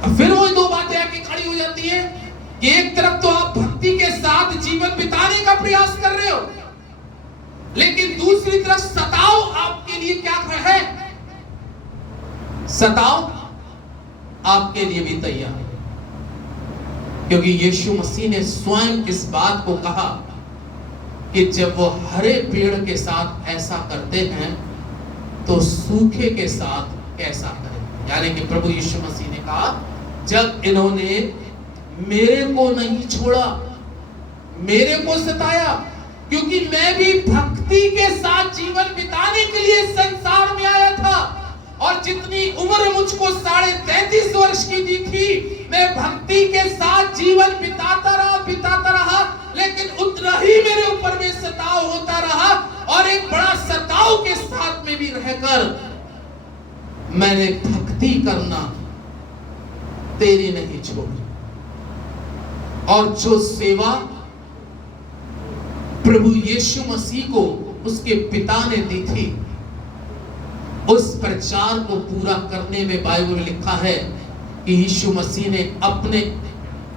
फिर वो दो बातें आके खड़ी हो जाती है कि एक तरफ तो आप भक्ति के साथ जीवन बिताने का प्रयास कर रहे हो, लेकिन दूसरी तरफ सताव आपके लिए क्या है, सताव आपके लिए भी तैयार है। क्योंकि यीशु मसीह ने स्वयं इस बात को कहा कि जब वो हरे पेड़ के साथ ऐसा करते हैं तो सूखे के साथ कैसा करें। यानी कि प्रभु यीशु मसीह ने कहा, जब इन्होंने मेरे को नहीं छोड़ा, मेरे को सताया, क्योंकि मैं भी भक्ति के साथ जीवन बिताने के लिए संसार में आया था, और जितनी उम्र मुझको 33.5 वर्ष की दी थी, मैं भक्ति के साथ जीवन बिताता रहा, लेकिन उतना ही मेरे ऊपर में सताव होता रहा, और एक बड़ा सताव के साथ में भी रहकर मैंने भक्ति करना तेरी नहीं छोड़ी। और जो सेवा प्रभु यीशु मसीह को उसके पिता ने दी थी, उस प्रचार को पूरा करने में बाइबल में लिखा है कि यीशु मसीह ने अपने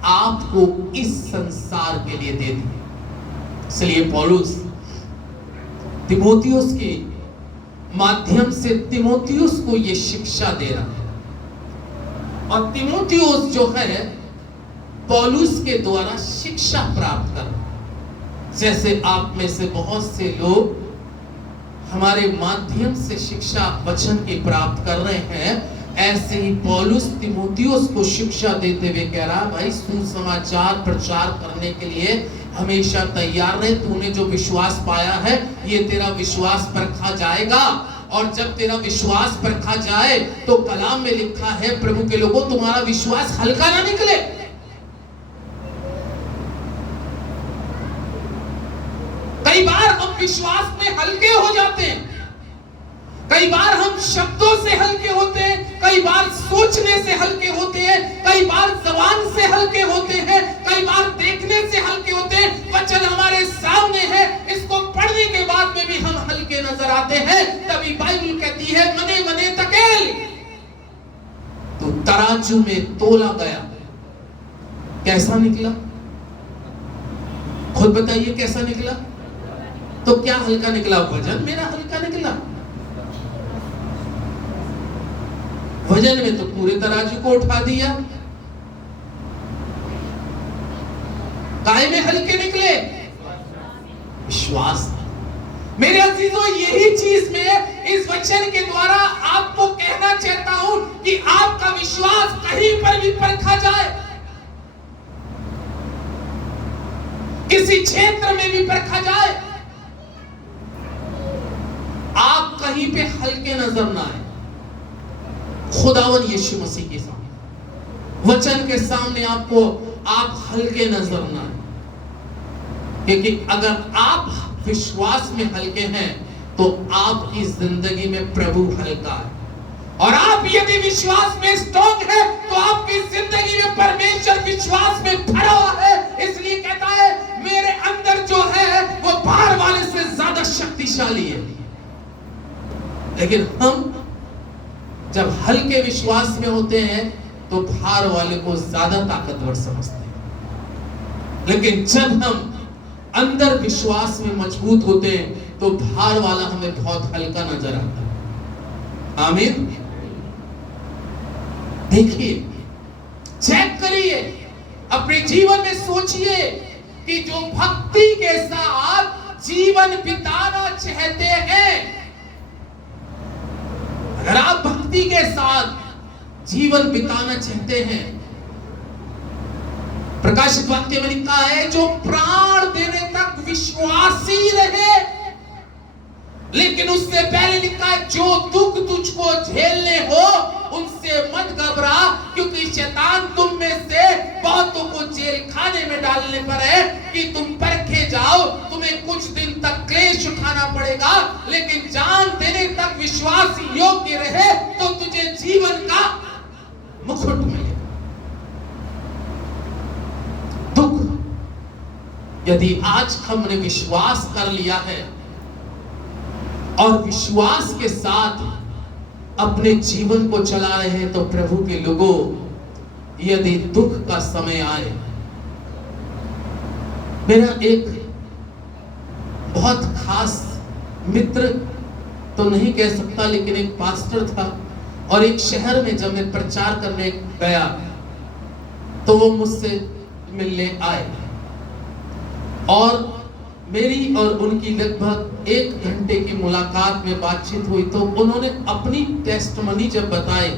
आप को इस संसार के लिए दे दिया। इसलिए पौलुस तीमुथियुस के माध्यम से तीमुथियुस को यह शिक्षा दे रहा है, और तीमुथियुस जो है पौलुस के द्वारा शिक्षा प्राप्त कर रहा है। जैसे आप में से बहुत से लोग हमारे माध्यम से शिक्षा वचन की प्राप्त कर रहे हैं, ऐसे ही पौलुस तीमुथियुस को शिक्षा देते हुए कह रहा, भाई सुसमाचार प्रचार करने के लिए हमेशा तैयार रहे। तूने जो विश्वास पाया है, ये तेरा विश्वास परखा जाएगा, और जब तेरा विश्वास परखा जाए तो कलाम में लिखा है, प्रभु के लोगों, तुम्हारा विश्वास हल्का ना निकले। कई बार हम विश्वास में हल्के हो जाते हैं, कई बार हम शब्दों से हल्के होते हैं, कई बार सोचने से हल्के होते हैं, कई बार जबान से हल्के होते हैं, कई बार देखने से हल्के होते हैं। वचन हमारे सामने है, इसको पढ़ने के बाद में भी हम हल्के नजर आते हैं। तभी बाइबल कहती है, मने मने तकेल, तो तराजू में तोला गया, कैसा निकला? खुद बताइए कैसा निकला? तो क्या हल्का निकला? वजन मेरा हल्का निकला। वजन में तो पूरे तराजू को उठा दिया, काय में हल्के निकले? विश्वास। मेरे अजीजों, यही चीज में इस वचन के द्वारा आपको कहना चाहता हूं कि आपका विश्वास कहीं पर भी परखा जाए, किसी क्षेत्र में भी परखा जाए, आप कहीं पे हल्के नजर ना आए। खुदावन यीशु मसीह के सामने, वचन के सामने आपको आप हल्के नजर ना आए, क्योंकि अगर आप विश्वास में हल्के हैं तो आपकी जिंदगी में प्रभु हल्का है, और आप यदि विश्वास में स्ट्रांग है तो आपकी जिंदगी में परमेश्वर विश्वास में भरा हुआ है। इसलिए कहता है, मेरे अंदर जो है वो बाहर वाले से ज्यादा शक्तिशाली है। लेकिन हम जब हल्के विश्वास में होते हैं तो भार वाले को ज्यादा ताकतवर समझते हैं, लेकिन जब हम अंदर विश्वास में मजबूत होते हैं तो भार वाला हमें बहुत हल्का नजर आता है। आमीन। देखिए, चेक करिए, अपने जीवन में सोचिए कि जो भक्ति के साथ जीवन बिताना चाहते हैं, अगर आप भक्ति के साथ जीवन बिताना चाहते हैं, प्रकाशित वाक्य में लिखा है, जो प्राण देने तक विश्वासी रहे। लेकिन उससे पहले लिखा है, जो दुख तुझको झेलने हो उनसे मत घबरा, क्योंकि शैतान तुम में से बहुतों को जेल खाने में डालने पर है कि तुम परखे जाओ, तुम्हें कुछ दिन तक क्लेश क्लेश उठाना पड़ेगा, लेकिन जान देने तक विश्वास योग्य रहे तो तुझे जीवन का मुकुट मिले। दुख यदि आज हमने विश्वास कर लिया है और विश्वास के साथ अपने जीवन को चला रहे हैं, तो प्रभु के लोगों, यदि दुख का समय आए, मेरा एक बहुत खास मित्र तो नहीं कह सकता, लेकिन एक पास्टर था, और एक शहर में जब मैं प्रचार करने गया तो वो मुझसे मिलने आए और मेरी और उनकी लगभग 1 घंटे की मुलाकात में बातचीत हुई। तो उन्होंने अपनी टेस्टमनी जब बताई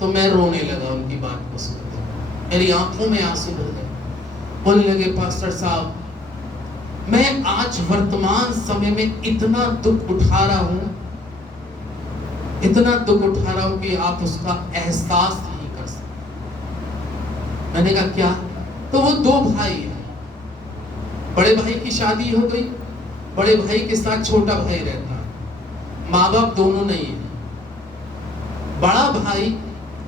तो मैं रोने लगा उनकी बात को सुनकर, मेरी आंखों में आंसू भर गए। बोलने लगे, पास्टर साहब, मैं आज वर्तमान समय में इतना दुख उठा रहा हूं, इतना दुख उठा रहा हूं कि आप उसका एहसास नहीं कर सकते। मैंने कहा क्या? तो वो 2 भाई हैं, बड़े भाई की शादी हो गई, बड़े भाई के साथ छोटा भाई रहता है, माँ बाप दोनों नहीं है। बड़ा भाई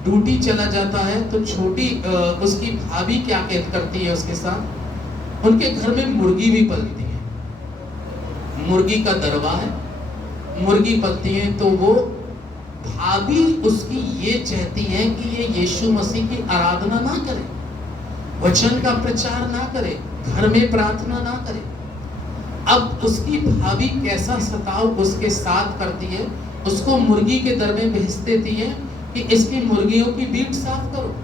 ड्यूटी चला जाता है तो छोटी उसकी भाभी क्या करती है उसके साथ, उनके घर में मुर्गी भी पलती है, मुर्गी का दरवा है, मुर्गी पलती है। तो वो भाभी उसकी ये चाहती है कि ये यीशु मसीह की आराधना ना करे, वचन का प्रचार ना करे, घर में प्रार्थना ना करे। अब उसकी भाभी कैसा सताव उसके साथ करती है, उसको मुर्गी के दर में भेज देती है कि इसकी मुर्गियों की बीट साफ करो,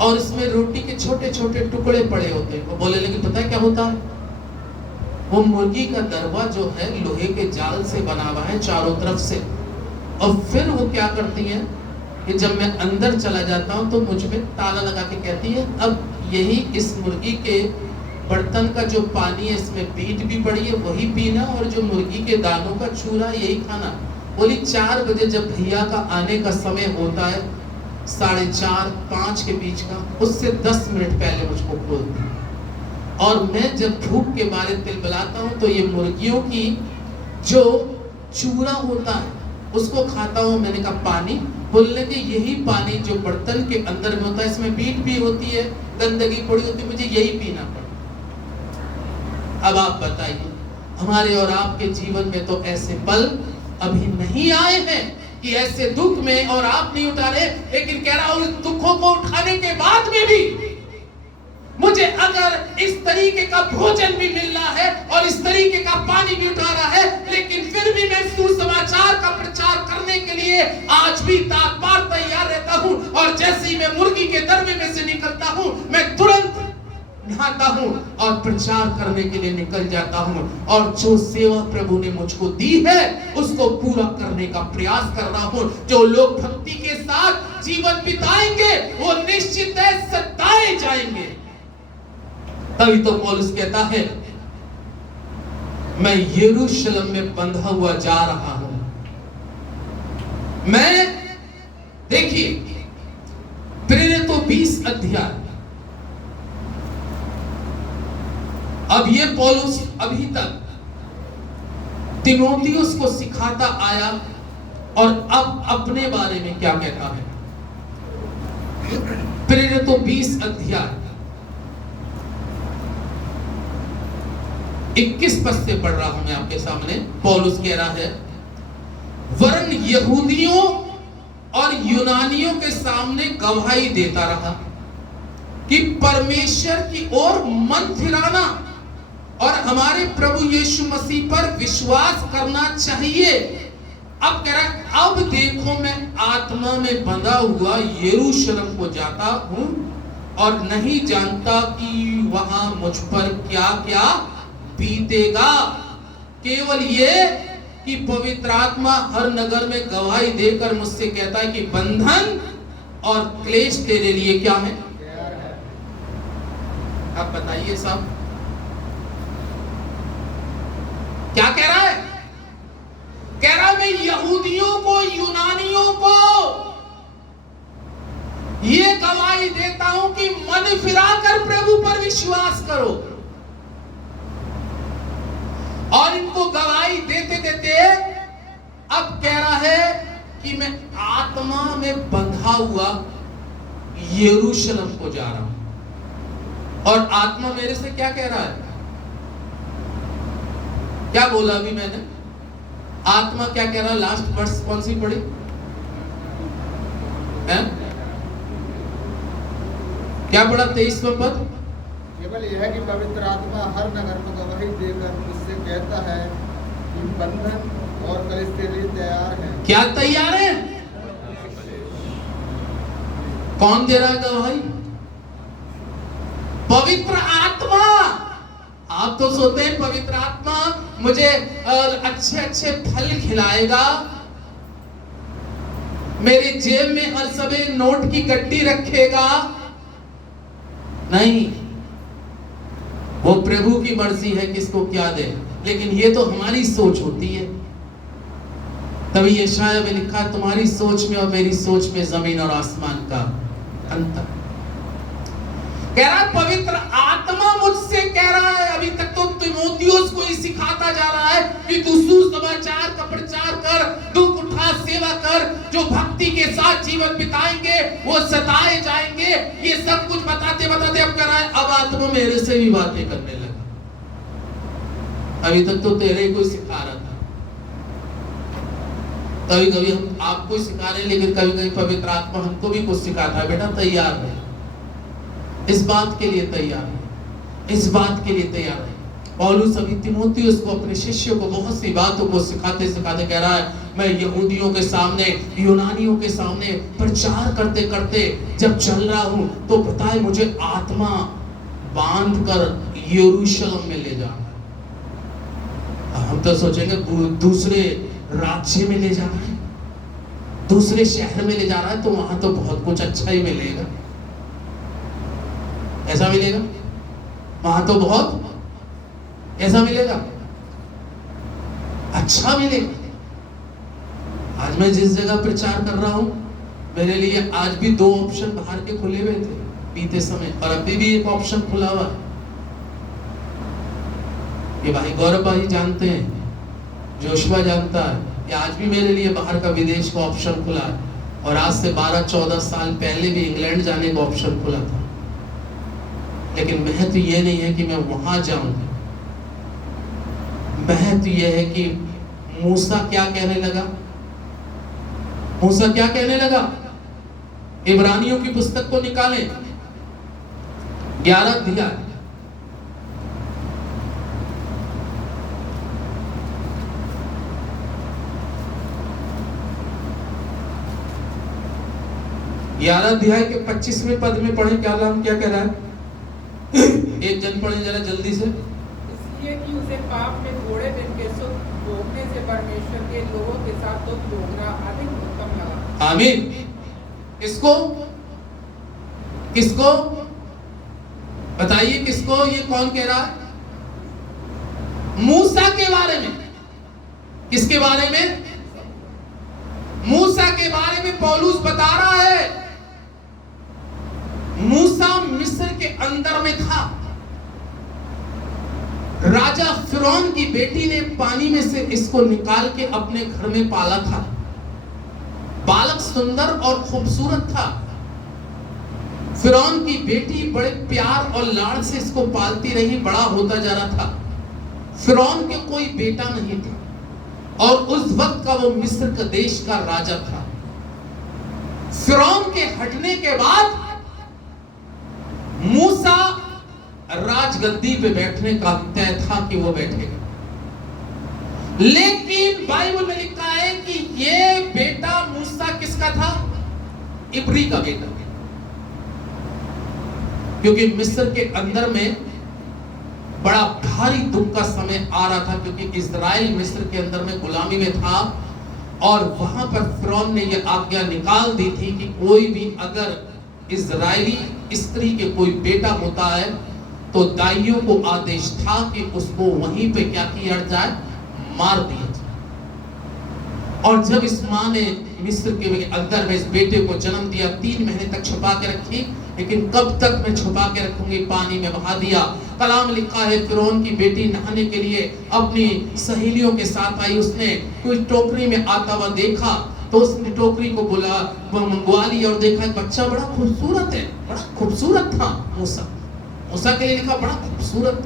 और इसमें रोटी के छोटे छोटे टुकड़े पड़े होते हैं। वो बोले लगे, पता है क्या होता है? वो मुर्गी का दरवा जो है लोहे के जाल से बना हुआ है चारों तरफ से, और फिर वो क्या करती है कि जब मैं अंदर चला जाता हूं तो मुझ में ताला लगा के कहती है, अब यही इस मुर्गी के बर्तन का जो पानी है इसमें बीट भी पड़ी है, वही पीना, और जो मुर्गी के दानों का चूरा यही खाना। बोली 4 बजे जब भैया का आने का समय होता है, 4:30-5 के बीच का, उससे 10 मिनट पहले मुझको खोलती है, और मैं जब भूख के मारे तिलमिलाता हूँ तो ये मुर्गियों की जो चूरा होता है उसको खाता हूँ। मैंने कहा पानी? बोलने के यही पानी जो बर्तन के अंदर में होता है, इसमें बीट भी होती है, गंदगी पड़ी होती है, मुझे यही पीना पड़ता। अब आप बताइए, हमारे और आपके जीवन में तो ऐसे पल अभी नहीं आए हैं कि ऐसे दुख में और आप नहीं उतारे, लेकिन कह रहा हूं दुखों को उठाने के बाद में भी मुझे अगर इस तरीके का भोजन भी मिल रहा है और इस तरीके का पानी भी उठा रहा है, लेकिन फिर भी मैं सुसमाचार का प्रचार करने के लिए आज भी तात्पर तैयार रहता हूं। और जैसे ही मैं मुर्गी के दरवे में से निकलता हूं, मैं तुरंत नहाता हूं और प्रचार करने के लिए निकल जाता हूं, और जो सेवा प्रभु ने मुझको दी है उसको पूरा करने का प्रयास कर रहा हूं। जो लोग भक्ति के साथ जीवन बिताएंगे वो निश्चित है सताए जाएंगे। तभी तो पौलुस कहता है, मैं यरूशलेम में बंधा हुआ जा रहा हूं। मैं, देखिए प्रेरितों 20 अध्याय, अब ये पौलुस अभी तक तीमोथियुस को सिखाता आया, और अब अपने बारे में क्या कहता है। प्रेरितों 20 अध्याय 21 पद से पढ़ रहा हूं मैं आपके सामने। पौलुस कह रहा है, वरन यहूदियों और यूनानियों के सामने गवाही देता रहा कि परमेश्वर की ओर मन फिराना और हमारे प्रभु यीशु मसीह पर विश्वास करना चाहिए। अब कह रहा, अब देखो मैं आत्मा में बंधा हुआ यरूशलेम को जाता हूं और नहीं जानता कि वहां मुझ पर क्या क्या बीतेगा। केवल ये कि पवित्र आत्मा हर नगर में गवाही देकर मुझसे कहता है कि बंधन और क्लेश तेरे लिए क्या है। अब बताइए साहब, क्या कह रहा है? कह रहा मैं यहूदियों को, यूनानियों को ये गवाही देता हूं कि मन फिराकर प्रभु पर विश्वास करो। और इनको गवाही देते देते अब कह रहा है कि मैं आत्मा में बंधा हुआ यरूशलेम को जा रहा हूं। और आत्मा मेरे से क्या कह रहा है? क्या बोला अभी मैंने? आत्मा क्या कह रहा है? लास्ट वर्स कौन सी पढ़ी है? क्या पढ़ा? 23वां पद। केवल यह है कि पवित्र आत्मा हर नगर में गवाही देकर मुझसे कहता है कि बंधन और कलेश के लिए तैयार है। क्या तैयार है? कौन दे रहा है गवाही? पवित्र आत्मा। आप तो सोते हैं पवित्र आत्मा मुझे अच्छे अच्छे फल खिलाएगा, मेरी जेब में हर समय नोट की गड्डी रखेगा। नहीं, वो प्रभु की मर्जी है किसको क्या दे, लेकिन ये तो हमारी सोच होती है। तभी यशायाह में लिखा, तुम्हारी सोच में और मेरी सोच में जमीन और आसमान का अंतर। कह रहा पवित्र आत्मा मुझसे कह रहा है, अभी तक तो तीमुथियुस को ही सिखाता जा रहा है कि तू सुसमाचार का प्रचार कर, दुख उठा, सेवा कर। जो भक्ति के साथ जीवन बिताएंगे वो सताए जाएंगे। ये सब कुछ बताते बताते अब कह रहा है अब आत्मा मेरे से भी बातें करने लगा। अभी तक तो तेरे ही कोई सिखा रहा था, कभी कभी हम आपको ही सिखा रहे हैं, लेकिन कभी कभी पवित्र आत्मा हमको भी कुछ सिखाता है। बेटा तैयार रहे, इस बात के लिए तैयार है, इस बात के लिए तैयार है। पौलुस अभी तीमुथियुस को, अपने शिष्यों को बहुत सी बातों को सिखाते सिखाते कह रहा है मैं यहूदियों के सामने, यूनानियों के सामने प्रचार करते करते जब चल रहा हूं तो बताए मुझे आत्मा बांध कर यरूशलेम में ले जाना है। हम तो सोचेंगे दूसरे राज्य में ले जाना है, दूसरे शहर में ले जा रहा है तो वहां तो बहुत कुछ अच्छा ही मिलेगा। ऐसा मिलेगा? वहां तो बहुत ऐसा मिलेगा, अच्छा मिलेगा। आज मैं जिस जगह प्रचार कर रहा हूं, मेरे लिए आज भी 2 ऑप्शन बाहर के खुले हुए थे बीते समय, और अभी भी एक ऑप्शन खुला हुआ है। ये भाई गौरव भाई जानते हैं, जोशुआ जानता है कि आज भी मेरे लिए बाहर का विदेश का ऑप्शन खुला है। और आज से 12-14 साल पहले भी इंग्लैंड जाने का ऑप्शन खुला था। लेकिन महत्व ये नहीं है कि मैं वहां जाऊं, महत्व यह है कि मूसा क्या कहने लगा? मूसा क्या कहने लगा? इब्रानियों की पुस्तक को निकालें, 11 अध्याय, के 25वें पद में पढ़े। क्या नाम क्या कह रहा है? एक जन पढ़े जरा जल्दी से। इसलिए कि उसे पाप में थोड़े दिन के सुख भोगने से परमेश्वर के लोगों के साथ दुख भोगना अधिक उत्तम लगा। आमीन। किसको? किसको बताइए, किसको? ये कौन कह रहा है? मूसा के बारे में। किसके बारे में? मूसा के बारे में पौलुस बता रहा है। मूसा मिस्र के अंदर में था, राजा फिरौन की बेटी ने पानी में से इसको निकाल के अपने घर में पाला था। बालक सुंदर और खूबसूरत था। फिरौन की बेटी बड़े प्यार और लाड़ से इसको पालती रही, बड़ा होता जा रहा था। फिरौन के कोई बेटा नहीं था और उस वक्त का वो मिस्र का देश का राजा था। फिरौन के हटने के बाद मूसा राजगद्दी पे बैठने का तय था कि वो बैठेगा। लेकिन बाइबल में लिखा है कि ये बेटा मूसा किसका था? इब्री का बेटा। क्योंकि मिस्र के अंदर में बड़ा भारी दुख का समय आ रहा था, क्योंकि इज़राइल मिस्र के अंदर में गुलामी में था और वहां पर फिरौन ने यह आज्ञा निकाल दी थी कि कोई भी अगर इज़राइली स्त्री के कोई बेटा होता है तो दाइयों को आदेश था कि उसको वहीं पे क्या किया जाए? मार दिया जाए। और जब इस मां ने मिस्र के अंदर में इस बेटे को जन्म दिया, 3 महीने तक छुपा के रखी, लेकिन कब तक मैं छुपा के रखूंगी, पानी में बहा दिया। कलाम लिखा है फिरौन की बेटी नहाने के लिए अपनी सहेलियों के साथ आई, उसने कोई टोकरी में आता हुआ देखा तो उसने टोकरी को मंगवा लिया और देखा एक बच्चा बड़ा खूबसूरत है, बड़ा खूबसूरत था। मूसा के लिए लिखा बड़ा खूबसूरत,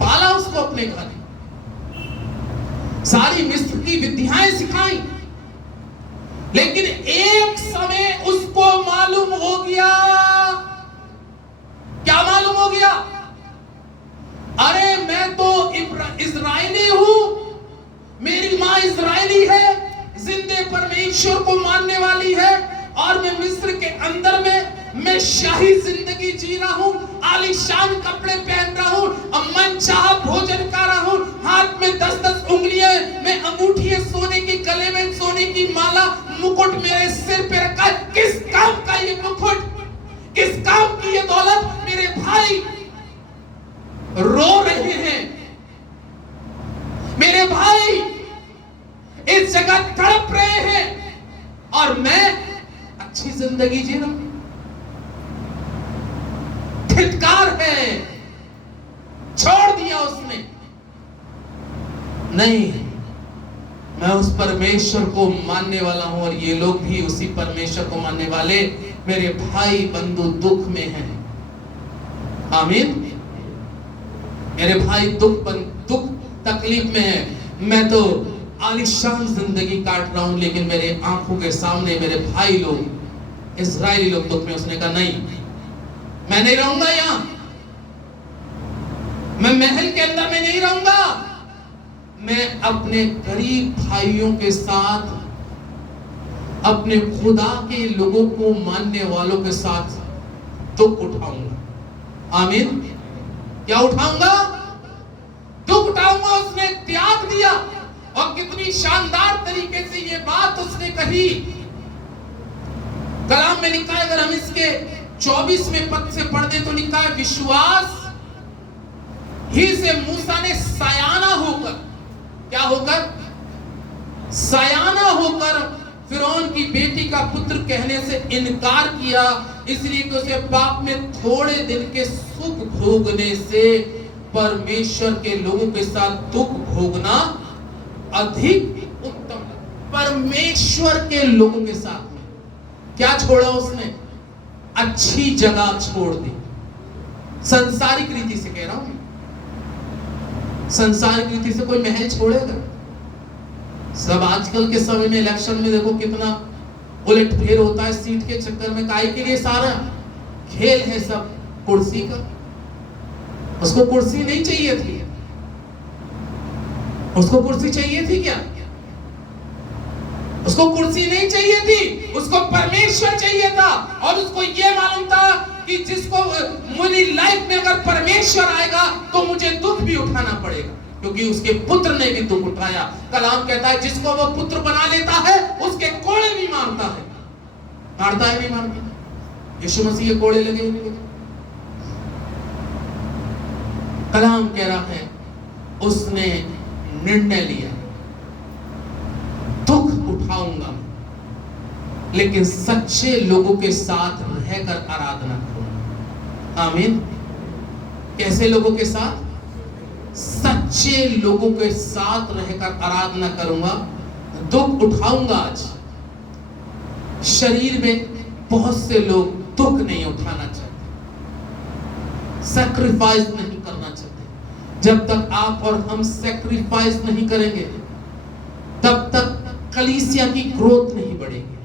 पाला उसको अपने घर, सारी मिस्र की विद्याएं सिखाई। लेकिन एक समय उसको मालूम हो गया, क्या मालूम हो गया? अरे मैं तो इजरायली हूं, मेरी मां इजरायली है, जिंदे परमेश्वर को मानने वाली है, और मैं मिस्र के अंदर में मैं शाही जिंदगी जी रहा हूं, आलीशान कपड़े पहन रहा हूं, मनचाहा भोजन कर रहा हूं, हाथ में 10-10 उंगलियां में अंगूठी है सोने की, गले में सोने की माला, मुकुट मेरे सिर पे रखा है। किस काम का ये मुकुट, किस काम की ये दौलत? मेरे भाई रो रहे हैं, मेरे भाई इस जगह तड़प रहे हैं, और मैं अच्छी जिंदगी जी रहा हूं। धिक्कार है, छोड़ दिया उसने। नहीं, मैं उस परमेश्वर को मानने वाला हूं, और ये लोग भी उसी परमेश्वर को मानने वाले मेरे भाई बंधु दुख में हैं। आमीन। मेरे भाई दुख तकलीफ में है। मैं तो आलीशान जिंदगी काट रहा हूं, लेकिन मेरे आंखों के सामने मेरे भाई लोग, इजरायली लोग दुख में। उसने कहा नहीं, मैं नहीं रहूंगा यहां, मैं महल के अंदर में नहीं रहूंगा, मैं अपने गरीब भाइयों के साथ, अपने खुदा के लोगों को मानने वालों के साथ दुख उठाऊंगा। आमीन। क्या उठाऊंगा? दुख उठाऊंगा। उसने त्याग दिया, और कितनी शानदार तरीके से ये बात उसने कही। कलाम में लिखा है, अगर हम इसके 24वें पद से पढ़ दे तो लिखा है, विश्वास ही से मूसा ने सयाना होकर, क्या होकर? सयाना होकर फिरौन की बेटी का पुत्र कहने से इनकार किया, इसलिए कि उसे पाप में थोड़े दिन के सुख भोगने से परमेश्वर के लोगों के साथ दुख भोगना अधिक उत्तम है। परमेश्वर के लोगों के साथ में क्या छोड़ा उसने? अच्छी जगह छोड़ दी। संसारिक रीति से कह रहा हूं, संसारिक रीति से कोई महल छोड़ेगा? सब आजकल के समय में इलेक्शन में देखो कितना उलटफेर होता है सीट के चक्कर में। काहे के लिए? सारा खेल है सब कुर्सी का। उसको कुर्सी नहीं चाहिए थी, उसको कुर्सी चाहिए थी क्या? उसको कुर्सी नहीं चाहिए थी, उसको परमेश्वर चाहिए था। और उसको यह मालूम था कि जिसको मेरी लाइफ में अगर परमेश्वर आएगा तो मुझे दुख भी उठाना पड़ेगा, क्योंकि उसके पुत्र ने भी दुख उठाया। कलाम कहता है, जिसको वो पुत्र बना लेता है उसके कोड़े भी मारता है। मारता है नहीं मारता? यीशु मसीह के कोड़े लगे नहीं लगे? कलाम कह रहा है, उसने निर्णय लिया, दुख उठाऊंगा, लेकिन सच्चे लोगों के साथ रहकर आराधना करूंगा। आमीन। कैसे लोगों के साथ? सच्चे लोगों के साथ रहकर आराधना करूंगा, दुख उठाऊंगा। आज शरीर में बहुत से लोग दुख नहीं उठाना चाहते, सैक्रिफाइस नहीं करना चाहते। जब तक आप और हम सैक्रिफाइस नहीं करेंगे, तब तक कलीसिया की ग्रोथ नहीं बढ़ेगी।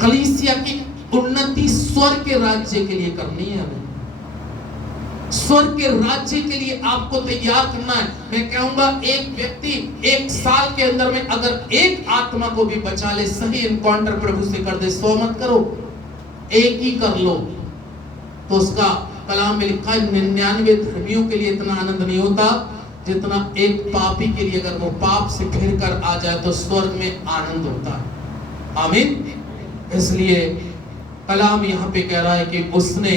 कलीसिया की उन्नति स्वर्ग के राज्य के लिए करनी है हमें। स्वर्ग के राज्य के लिए आपको तैयार करना है। मैं कहूंगा, एक व्यक्ति 1 साल के अंदर में अगर एक आत्मा को भी बचा ले, सही इनकाउंटर प्रभु से कर दे, 100 मत करो, एक ही कर लो, तो उसका कलाम में लिखा है 99 धर्मियों के लिए इतना आनंद नहीं होता जितना एक पापी के लिए, अगर वो पाप से फिर कर आ जाए तो स्वर्ग में आनंद होता है। आमीन। इसलिए कलाम यहां पे कह रहा है कि उसने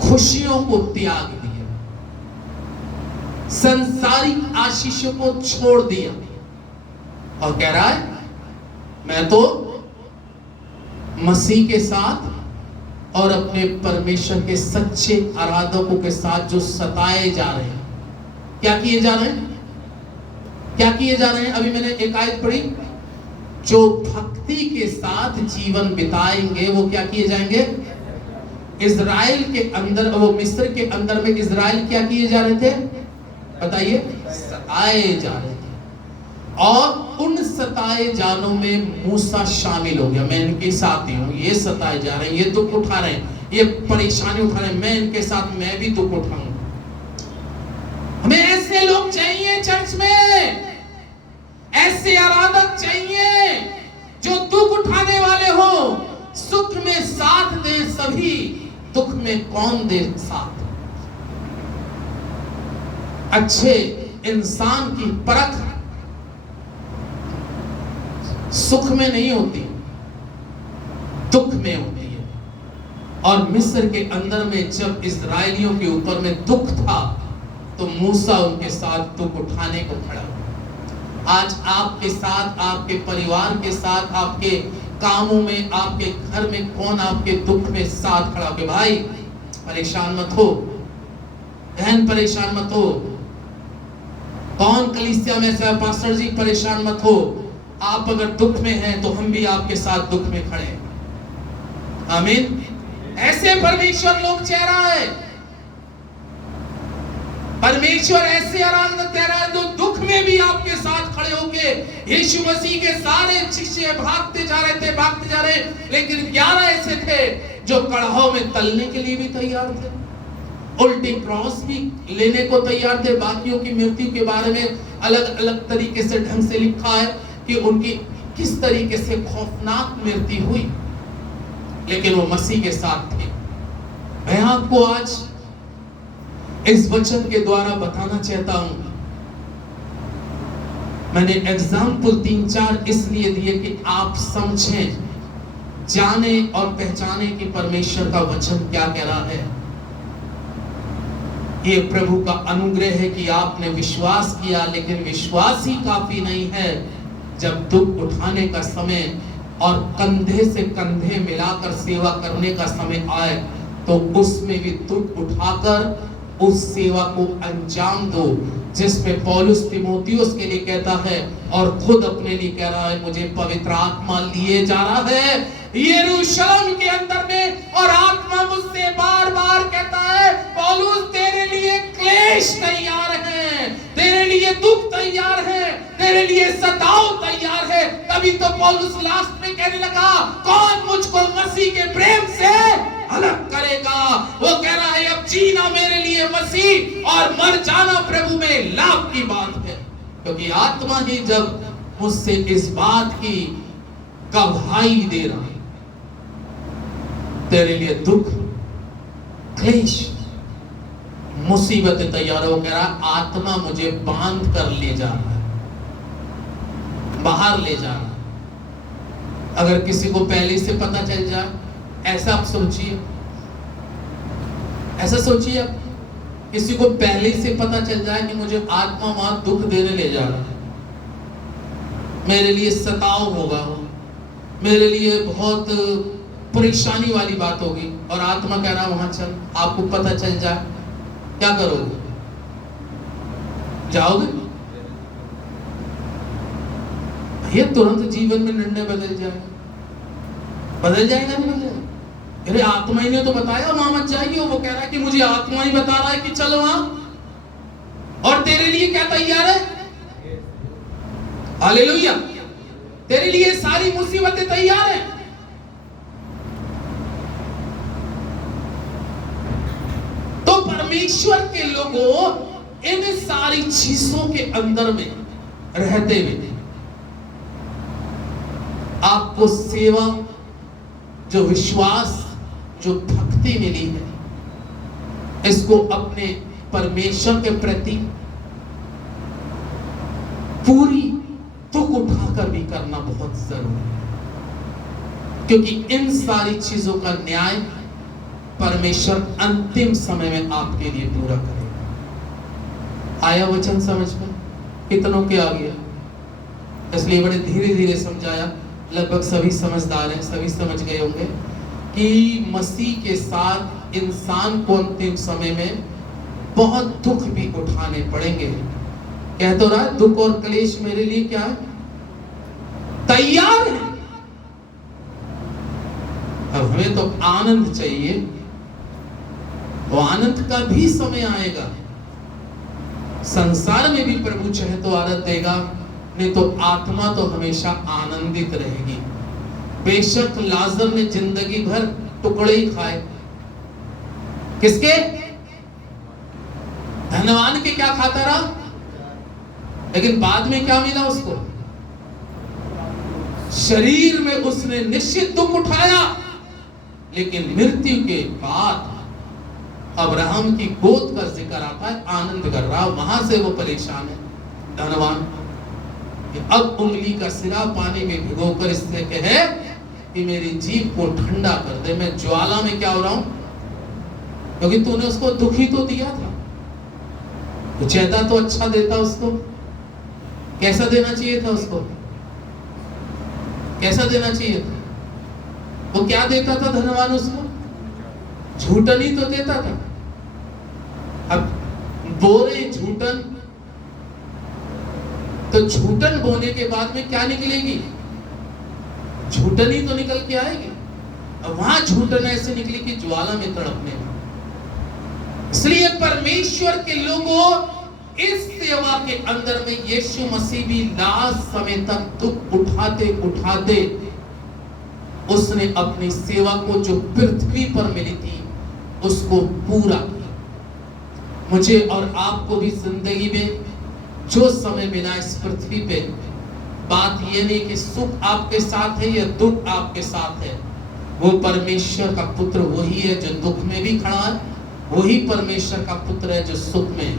खुशियों को त्याग दिया, संसारिक आशीषों को छोड़ दिया, और कह रहा है, मैं तो मसीह के साथ और अपने परमेश्वर के सच्चे आराधकों के साथ जो सताए जा रहे हैं। क्या किए जा रहे हैं? क्या किए जा रहे हैं? अभी मैंने एक आयत पढ़ी, जो भक्ति के साथ जीवन बिताएंगे वो क्या किए जाएंगे? इजराइल के अंदर, वो मिस्र के अंदर में इजराइल क्या किए जा रहे थे? बताइए। सताए जा रहे थे, और उन सताए जानों में मूसा शामिल हो गया। मैं इनके साथ ही हूँ, ये सताए जा रहे हैं, ये दुख उठा रहे हैं, ये परेशानी उठा रहे हैं, मैं इनके साथ मैं भी दुख उठाऊंगा। हमें ऐसे लोग चाहिए चर्च में, ऐसे आराधक चाहिए जो दुख उठाने वाले हो, सुख में साथ दे सभी, दुख में कौन दे साथ। अच्छे इंसान की परख सुख में नहीं होती, दुख में होती है। और मिस्र के अंदर में जब इस्राएलियों के ऊपर में दुख था तो मूसा उनके साथ दुख उठाने को खड़ा हुआ। आज आपके साथ, आपके परिवार के साथ, आपके कामों में, आपके घर में कौन आपके दुख में साथ खड़ा हो? भाई परेशान मत हो, बहन परेशान मत हो, कौन कलीसिया में से पास्टर जी परेशान मत हो। आप अगर दुख में हैं तो हम भी आपके साथ दुख में खड़े हैं। आमीन। ऐसे परमेश्वर लोग चाह रहा है, परमेश्वर ऐसे आराधना दे रहा है जो दुख में भी आपके साथ खड़े होके। यीशु मसीह के सारे शिष्य भागते जा रहे, लेकिन 11 ऐसे थे जो कड़ाहों में तलने के लिए भी तैयार थे, उल्टी क्रॉस भी लेने को तैयार थे। बाकियों की मृत्यु के बारे में अलग अलग तरीके से ढंग से लिखा है कि उनकी किस तरीके से खौफनाक मृत्यु हुई, लेकिन वो मसीह के साथ थे। मैं आपको आज इस वचन के द्वारा बताना चाहता हूं, मैंने एग्जाम्पल 3-4 इसलिए दिए कि आप समझें, जाने और पहचाने कि परमेश्वर का वचन क्या कह रहा है। ये प्रभु का अनुग्रह है कि आपने विश्वास किया, लेकिन विश्वास ही काफी नहीं है। जब दुख उठाने का समय और कंधे से कंधे मिलाकर सेवा करने का समय आए तो उसमें भी दुख उठाकर उस सेवा को अंजाम दो, जिसमें पौलुस तिमोथियुस के लिए कहता है और खुद अपने लिए कह रहा है, मुझे पवित्र आत्मा लिए जा रहा है यरूशलेम के अंदर में, और आत्मा मुझसे बार बार कहता है, पौलुस तेरे लिए क्लेश तैयार है, तेरे लिए दुख तैयार है, तेरे लिए सताव तैयार है। तभी तो पौलुस लास्ट में कहने लगा, कौन मुझको मसीह के प्रेम से अलग करेगा। वो कह रहा है, अब जीना मेरे लिए मसीह और मर जाना प्रभु में लाभ की बात है, क्योंकि आत्मा ही जब मुझसे इस बात की गवाही दे रहा है, तेरे लिए दुख, क्लेश, मुसीबतें तैयार हो। कह रहा आत्मा मुझे बांध कर ले जा रहा है, बाहर ले जा रहा है। अगर किसी को पहले से पता चल जाए, ऐसा आप सोचिए, ऐसा सोचिए, आप किसी को पहले से पता चल जाए कि मुझे आत्मा वहां दुख देने ले जा रहा है, मेरे लिए सताव होगा, मेरे लिए बहुत परेशानी वाली बात होगी, और आत्मा कह रहा वहां चल, आपको पता चल जाए, क्या करोगे? जाओगे? ये तुरंत जीवन में निर्णय बदल जाएगा, बदल जाएगा नहीं बदल? अरे आत्मा ही ने तो बताया वहां मत जाइए, वो कह रहा है कि मुझे आत्मा ही बता रहा है कि चलो वहां, और तेरे लिए क्या तैयार है? हालेलुया, तेरे लिए सारी मुसीबतें तैयार है। तो परमेश्वर के लोगों इन सारी चीजों के अंदर में रहते हुए आपको सेवा, जो विश्वास, जो भक्ति मिली है, इसको अपने परमेश्वर के प्रति पूरी दुख उठाकर भी करना बहुत जरूरी है, क्योंकि इन सारी चीजों का न्याय परमेश्वर अंतिम समय में आपके लिए पूरा करेगा। आया वचन समझ में? कितनों के आ गया? इसलिए बड़े धीरे धीरे समझाया, लगभग सभी समझदार हैं, सभी समझ गए होंगे कि मसीह के साथ इंसान को अंतिम समय में बहुत दुख भी उठाने पड़ेंगे। कह तो रहा है, दुख और क्लेश मेरे लिए क्या है, तैयार है। अब हमें तो आनंद चाहिए, वो आनंद का भी समय आएगा। संसार में भी प्रभु चाहे तो आनंद देगा, नहीं तो आत्मा तो हमेशा आनंदित रहेगी। बेशक लाजर ने जिंदगी भर टुकड़े ही खाए, किसके? धनवान के क्या खाता रहा, लेकिन बाद में क्या मिला उसको? शरीर में उसने निश्चित दुख उठाया, लेकिन मृत्यु के बाद अब्राहम की गोद का जिक्र आता है, आनंद कर रहा, वहां से वो परेशान है धनवान कि अब उंगली का सिरा पानी में भिगोकर इससे कहे कि मेरी जीभ को ठंडा कर दे, मैं ज्वाला में क्या हो रहा हूं, क्योंकि तूने उसको दुखी तो दिया था, तो चेता तो अच्छा देता उसको। कैसा देना चाहिए था उसको, कैसा देना चाहिए था? वो क्या देता था धनवान उसको? झूठन ही तो देता था। अब बोरे झूठन, तो झूठन बोने के बाद में क्या निकलेगी? झूठन ही तो निकल के आएगी। अब वहां झूठन ऐसे निकली कि ज्वाला में तड़पने लगा। इसलिए परमेश्वर के लोगों, इस सेवा के अंदर में यीशु मसीह भी लास्ट समय तक दुख उठाते उठाते उसने अपनी सेवा को जो पृथ्वी पर मिली थी उसको पूरा किया। मुझे और आपको भी जिंदगी में जो समय मिला इस पृथ्वी पे, बात ये नहीं कि सुख आपके साथ है या दुख आपके साथ है, वो परमेश्वर का पुत्र वही है जो दुख में भी खड़ा है, वही परमेश्वर का पुत्र है जो सुख में है,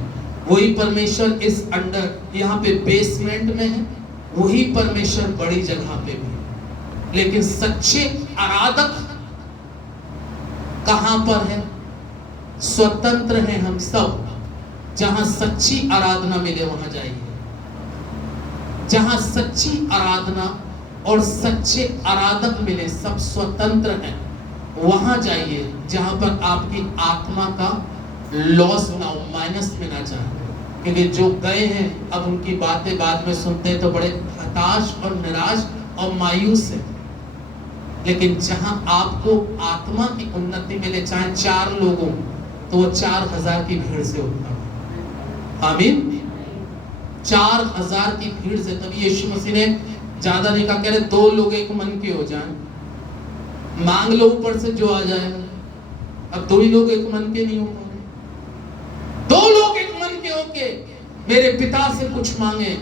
वही परमेश्वर इस अंडर यहाँ पे बेसमेंट में है, वही परमेश्वर बड़ी जगह पे भी है। लेकिन सच्चे आराधक कहां पर है? स्वतंत्र हैं हम सब। जहां सच्ची आराधना मिले वहां जाइए, जहां सच्ची आराधना और सच्चे आराधक मिले, सब स्वतंत्र हैं, वहां जाइए जहां पर आपकी आत्मा का लॉस ना हो, माइनस में ना जाए। क्योंकि जो गए हैं अब उनकी बातें बाद में सुनते हैं तो बड़े हताश और निराश और मायूस है। लेकिन जहां आपको आत्मा की उन्नति मिले, चाहे 4 लोगों, तो वो 4000 की भीड़ से होता है। आमीन। 4000 की भीड़ से। तभी यीशु मसीह ने ज्यादा नहीं कहा, कह रहे 2 लोग एक मन के हो जाएं, मांग लो ऊपर से जो आ जाएगा। अब 2 ही लोग एक मन के नहीं हो पा रहे। 2 लोग एक मन के होके मेरे पिता से कुछ मांगे,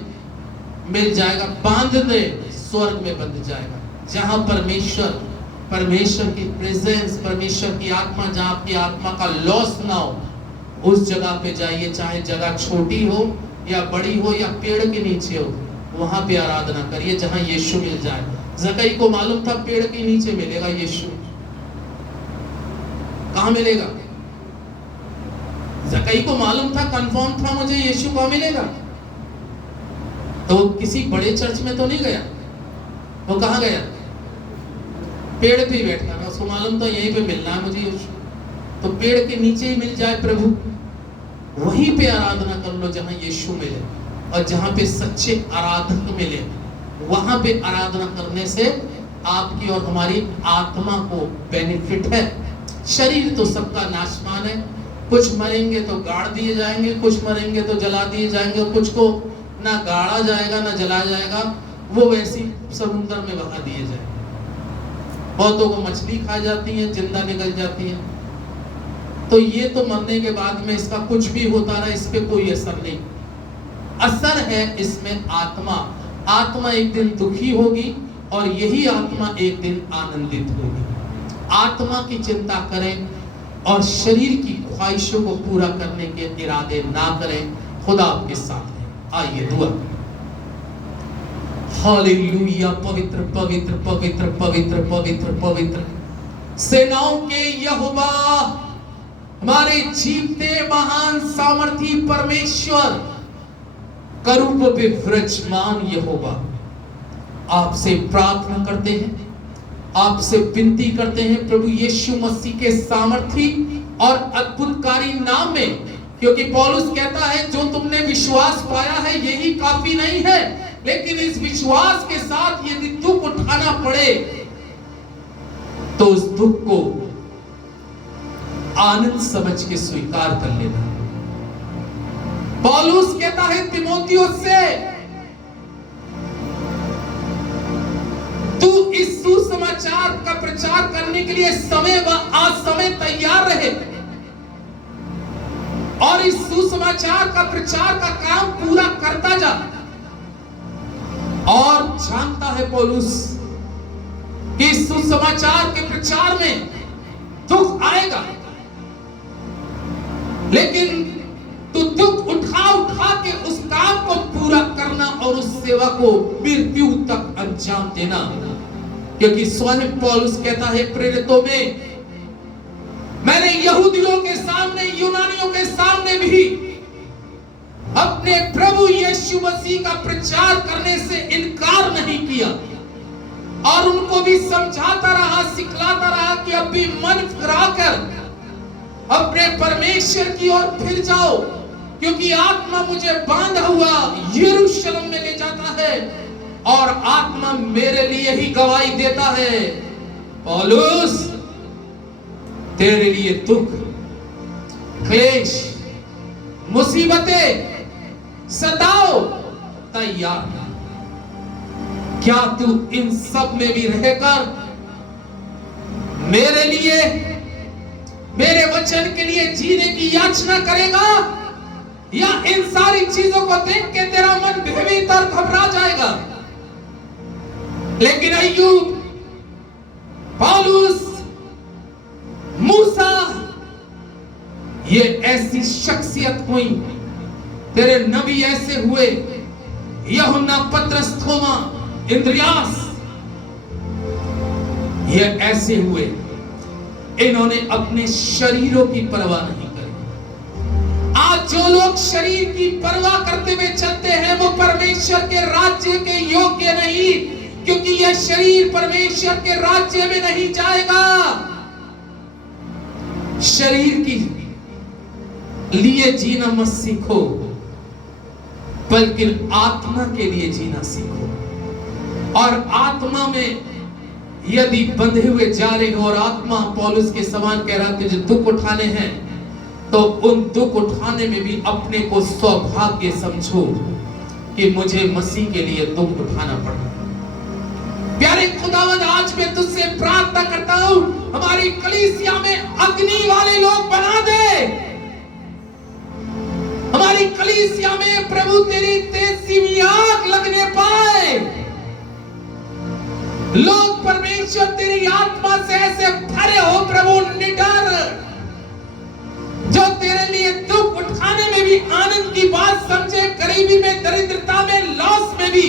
मिल जाएगा। बांध दे, स्वर्ग में बंध जाएगा। जहां परमेश्वर की प्रेजेंस, परमेश्वर की आत्मा, जहां आपकी आत्मा का लॉस ना हो, उस जगह पे जाइए। चाहे जगह छोटी हो या बड़ी हो या पेड़ के नीचे हो, वहां पे आराधना करिए जहां यीशु मिल जाए। जकई को मालूम था पेड़ के नीचे मिलेगा यीशु, कहां मिलेगा? जकई को मालूम था, कंफर्म था मुझे यीशु कहां मिलेगा। तो किसी बड़े चर्च में तो नहीं गया, वो कहां गया? पेड़ पे ही बैठ गया। उसको मालूम था यहीं पे मिलना है मुझे यीशु, तो पेड़ के नीचे ही मिल जाए प्रभु, वहीं पे आराधना कर लो जहां यीशु मिले। और जहां पे सच्चे आराधक मिले, वहां पे आराधना करने से आपकी और हमारी आत्मा को बेनिफिट है। शरीर तो सबका नाशवान है, कुछ मरेंगे तो गाड़ दिए जाएंगे, कुछ मरेंगे तो जला दिए जाएंगे, कुछ को ना गाड़ा जाएगा ना जलाया जाएगा, वो वैसी समुद्र में बहा दिए जाएंगे। बहुतों को मछली खा जाती है, जिंदा निकल जाती है। तो ये तो मरने के बाद में इसका कुछ भी होता रहा, इस पे कोई असर नहीं। असर है इसमें आत्मा एक दिन दुखी होगी और यही आत्मा एक दिन आनंदित होगी। आत्मा की चिंता करें और शरीर की ख्वाहिशों को पूरा करने के इरादे ना करें। खुदा आपके साथ है। आइए दुआ। हालेलुया। पवित्र पवित्र पवित्र पवित्र पवित्र पवित्र सेनाओं के यहोवा, हमारे जीवते महान सामर्थी परमेश्वर, करूब पे विराजमान यहोवा, आपसे प्रार्थना करते हैं, आपसे विनती करते हैं प्रभु यीशु मसीह के सामर्थी और अद्भुतकारी नाम में, क्योंकि पौलुस कहता है जो तुमने विश्वास पाया है यही काफी नहीं है, लेकिन इस विश्वास के साथ यदि दुख उठाना पड़े तो उस दुख को आनंद समझ के स्वीकार कर लेना। पौलुस कहता है तीमुथियुस से, तू इस सुसमाचार का प्रचार करने के लिए समय व असमय तैयार रहे और इस सुसमाचार का प्रचार का काम पूरा करता जा। और जानता है पौलुस कि इस सुसमाचार के प्रचार में दुख आएगा, लेकिन तू दुख उठा उठा के उस काम को पूरा करना और उस सेवा को मृत्यु तक अंजाम देना। क्योंकि स्वयं पौलुस कहता है प्रेरितों में, मैंने यहूदियों के सामने, यूनानियों के सामने भी अपने प्रभु यीशु मसीह का प्रचार करने से इनकार नहीं किया और उनको भी समझाता रहा, सिखलाता रहा कि अब भी मन फिराकर अपने परमेश्वर की ओर फिर जाओ, क्योंकि आत्मा मुझे बांधा हुआ यरूशलेम में ले जाता है और आत्मा मेरे लिए ही गवाही देता है। पौलुस, तेरे लिए दुख, क्लेश, मुसीबतें, सताओ तैयार है। क्या तू इन सब में भी रहकर मेरे लिए, मेरे वचन के लिए जीने की याचना करेगा, या इन सारी चीजों को देख के तेरा मन भयभीत और घबरा जाएगा? लेकिन अय्यूब, पौलुस, मूसा, ये ऐसी शख्सियत हुई, तेरे नबी ऐसे हुए, यूहन्ना, पतरस, थोमा, इंद्रियास, ये ऐसे हुए, इन्होंने अपने शरीरों की परवाह नहीं करी। आज जो लोग शरीर की परवाह करते हुए चलते हैं वो परमेश्वर के राज्य के योग्य नहीं, क्योंकि यह शरीर परमेश्वर के राज्य में नहीं जाएगा। शरीर की लिए जीना मत सीखो, बल्कि आत्मा के लिए जीना सीखो। और आत्मा में यदि बंधे हुए जा रहे हो और आत्मा पौलुस के समान कह रहा है जो दुख उठाने हैं, तो उन दुख उठाने में भी अपने को सौभाग्य समझो कि मुझे मसीह के लिए दुख उठाना पड़ा। प्यारे खुदावंद, आज मैं तुझसे प्रार्थना करता हूं, हमारी कलीसिया में अग्नि वाले लोग बना दे। हमारी कलीसिया में प्रभु तेरी तेजीवी आग लगने पाए, लोग परमेश्वर तेरी आत्मा से ऐसे भरे हो प्रभु, निडर, जो तेरे लिए दुख उठाने में भी आनंद की बात समझे, गरीबी में, दरिद्रता में, लॉस में भी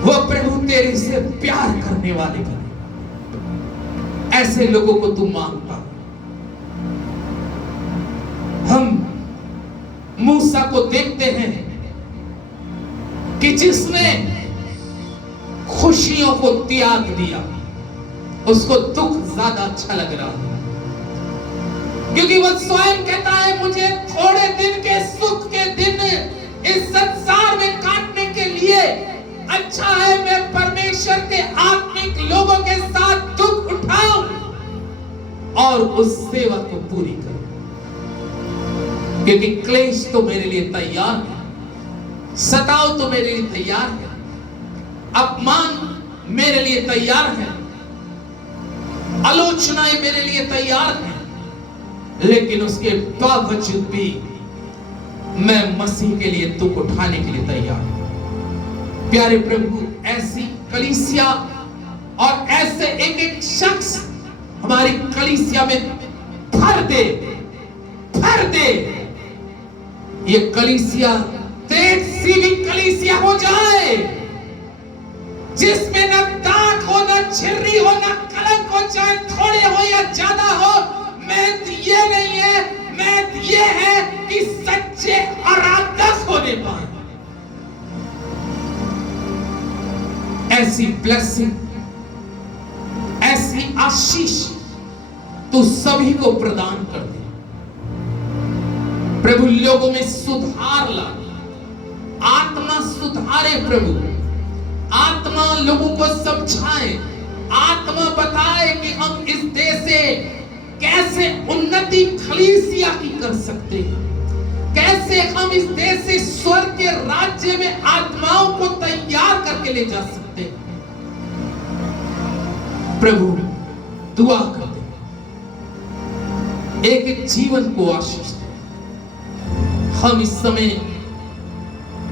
वो प्रभु तेरे से प्यार करने वाले बने। ऐसे लोगों को तू मांगता। हम मूसा को देखते हैं कि जिसने खुशियों को त्याग दिया, उसको दुख ज्यादा अच्छा लग रहा है, क्योंकि वो स्वयं कहता है मुझे थोड़े दिन के सुख के दिन इस संसार में काटने के लिए अच्छा है मैं परमेश्वर के आत्मिक लोगों के साथ दुख उठाऊं और उस सेवा को पूरी करूं, क्योंकि क्लेश तो मेरे लिए तैयार है, सताव तो मेरे लिए तैयार है, अपमान मेरे लिए तैयार है, आलोचनाएं मेरे लिए तैयार है, लेकिन उसके बावजूद भी मैं मसीह के लिए दुख उठाने के लिए तैयार हूं। प्यारे प्रभु, ऐसी कलीसिया और ऐसे एक एक शख्स हमारी कलीसिया में भर दे, भर दे। ये कलीसिया तेज सी भी कलीसिया हो जाए, जिसमें न दाग हो, न झिर्री हो, न कलंक हो, चाहे थोड़े हो या ज्यादा हो। महत्व ये नहीं है, महत्व ये है कि सच्चे आराधक होने पाए। ऐसी ब्लेसिंग, ऐसी आशीष तू सभी को प्रदान कर दे प्रभु। लोगों में सुधार ला, आत्मा सुधारे प्रभु, आत्मा लोगों को समझाए, आत्मा बताए कि हम इस देश से कैसे उन्नति कलीसिया की कर सकते हैं, कैसे हम इस देश से स्वर्ग के राज्य में आत्माओं को तैयार करके ले जा सकते हैं। प्रभु दुआ कर दे, एक एक जीवन को आशीष दे। हम इस समय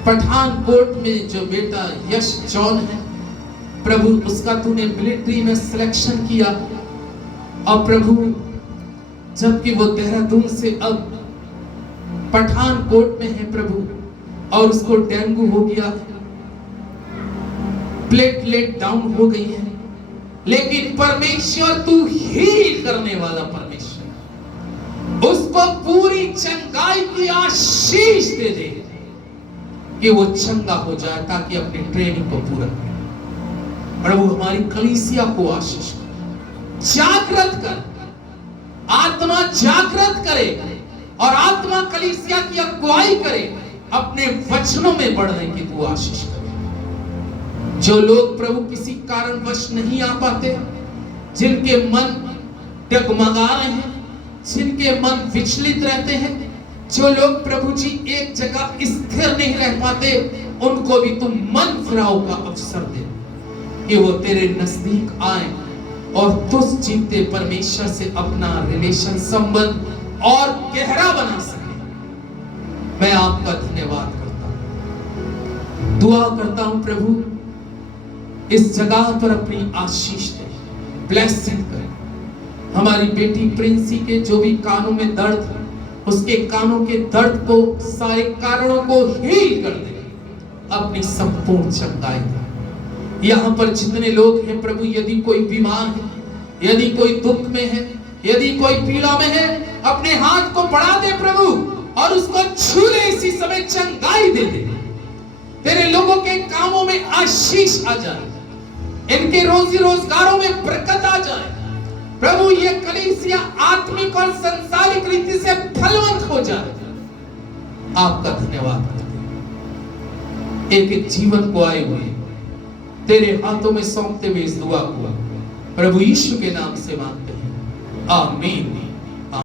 पठानकोट में जो बेटा यश जॉन है प्रभु, उसका तूने मिलिट्री में सिलेक्शन किया, और प्रभु जबकि वो देहरादून से अब पठानकोट में है प्रभु, और उसको डेंगू हो गया, प्लेटलेट डाउन हो गई है, लेकिन परमेश्वर तू हील करने वाला परमेश्वर, उसको पूरी चंगाई की आशीष दे दे कि वो चंगा हो जाए, ताकि अपनी ट्रेनिंग को पूरा करे। प्रभु हमारी कलीसिया को आशीष कर, जागृत कर, आत्मा जागृत करे और आत्मा कलीसिया की अगुवाई करे, अपने वचनों में बढ़ने की तू आशीष करे। जो लोग प्रभु किसी कारणवश नहीं आ पाते, जिनके मन डगमगा रहे हैं, जिनके मन विचलित रहते हैं, जो लोग प्रभु जी एक जगह स्थिर नहीं रह पाते, उनको भी तुम मन फिराव का अवसर दे कि वो तेरे नजदीक आए और तुझ जीते परमेश्वर से अपना रिलेशन, संबंध और गहरा बना सके। मैं आपका धन्यवाद करता हूं, दुआ करता हूं प्रभु इस जगह पर अपनी आशीष दे, ब्लेसिंग कर। हमारी बेटी प्रिंसी के जो भी कानों में दर्द है, उसके कानों के दर्द को, सारे कारणों को हील कर दे, अपनी संपूर्ण चंगाई दे। यहाँ पर जितने लोग हैं प्रभु, यदि कोई बीमार है, यदि कोई दुख में है, यदि कोई पीड़ा में है, अपने हाथ को बढ़ा दे प्रभु और उसको छू ले, इसी समय चंगाई दे दे। तेरे लोगों के कामों में आशीष आ जाए, इनके रोजी रोजगारों में बरकत आ जाए प्रभु। ये कलीसिया आत्मिक और संसारिक रीति से फलवंत हो जाए। आपका धन्यवाद करते, एक एक जीवन को आए हुए तेरे हाथों में सौंपते हुए इस दुआ को प्रभु यीशु के नाम से मांगते हैं, आमीन।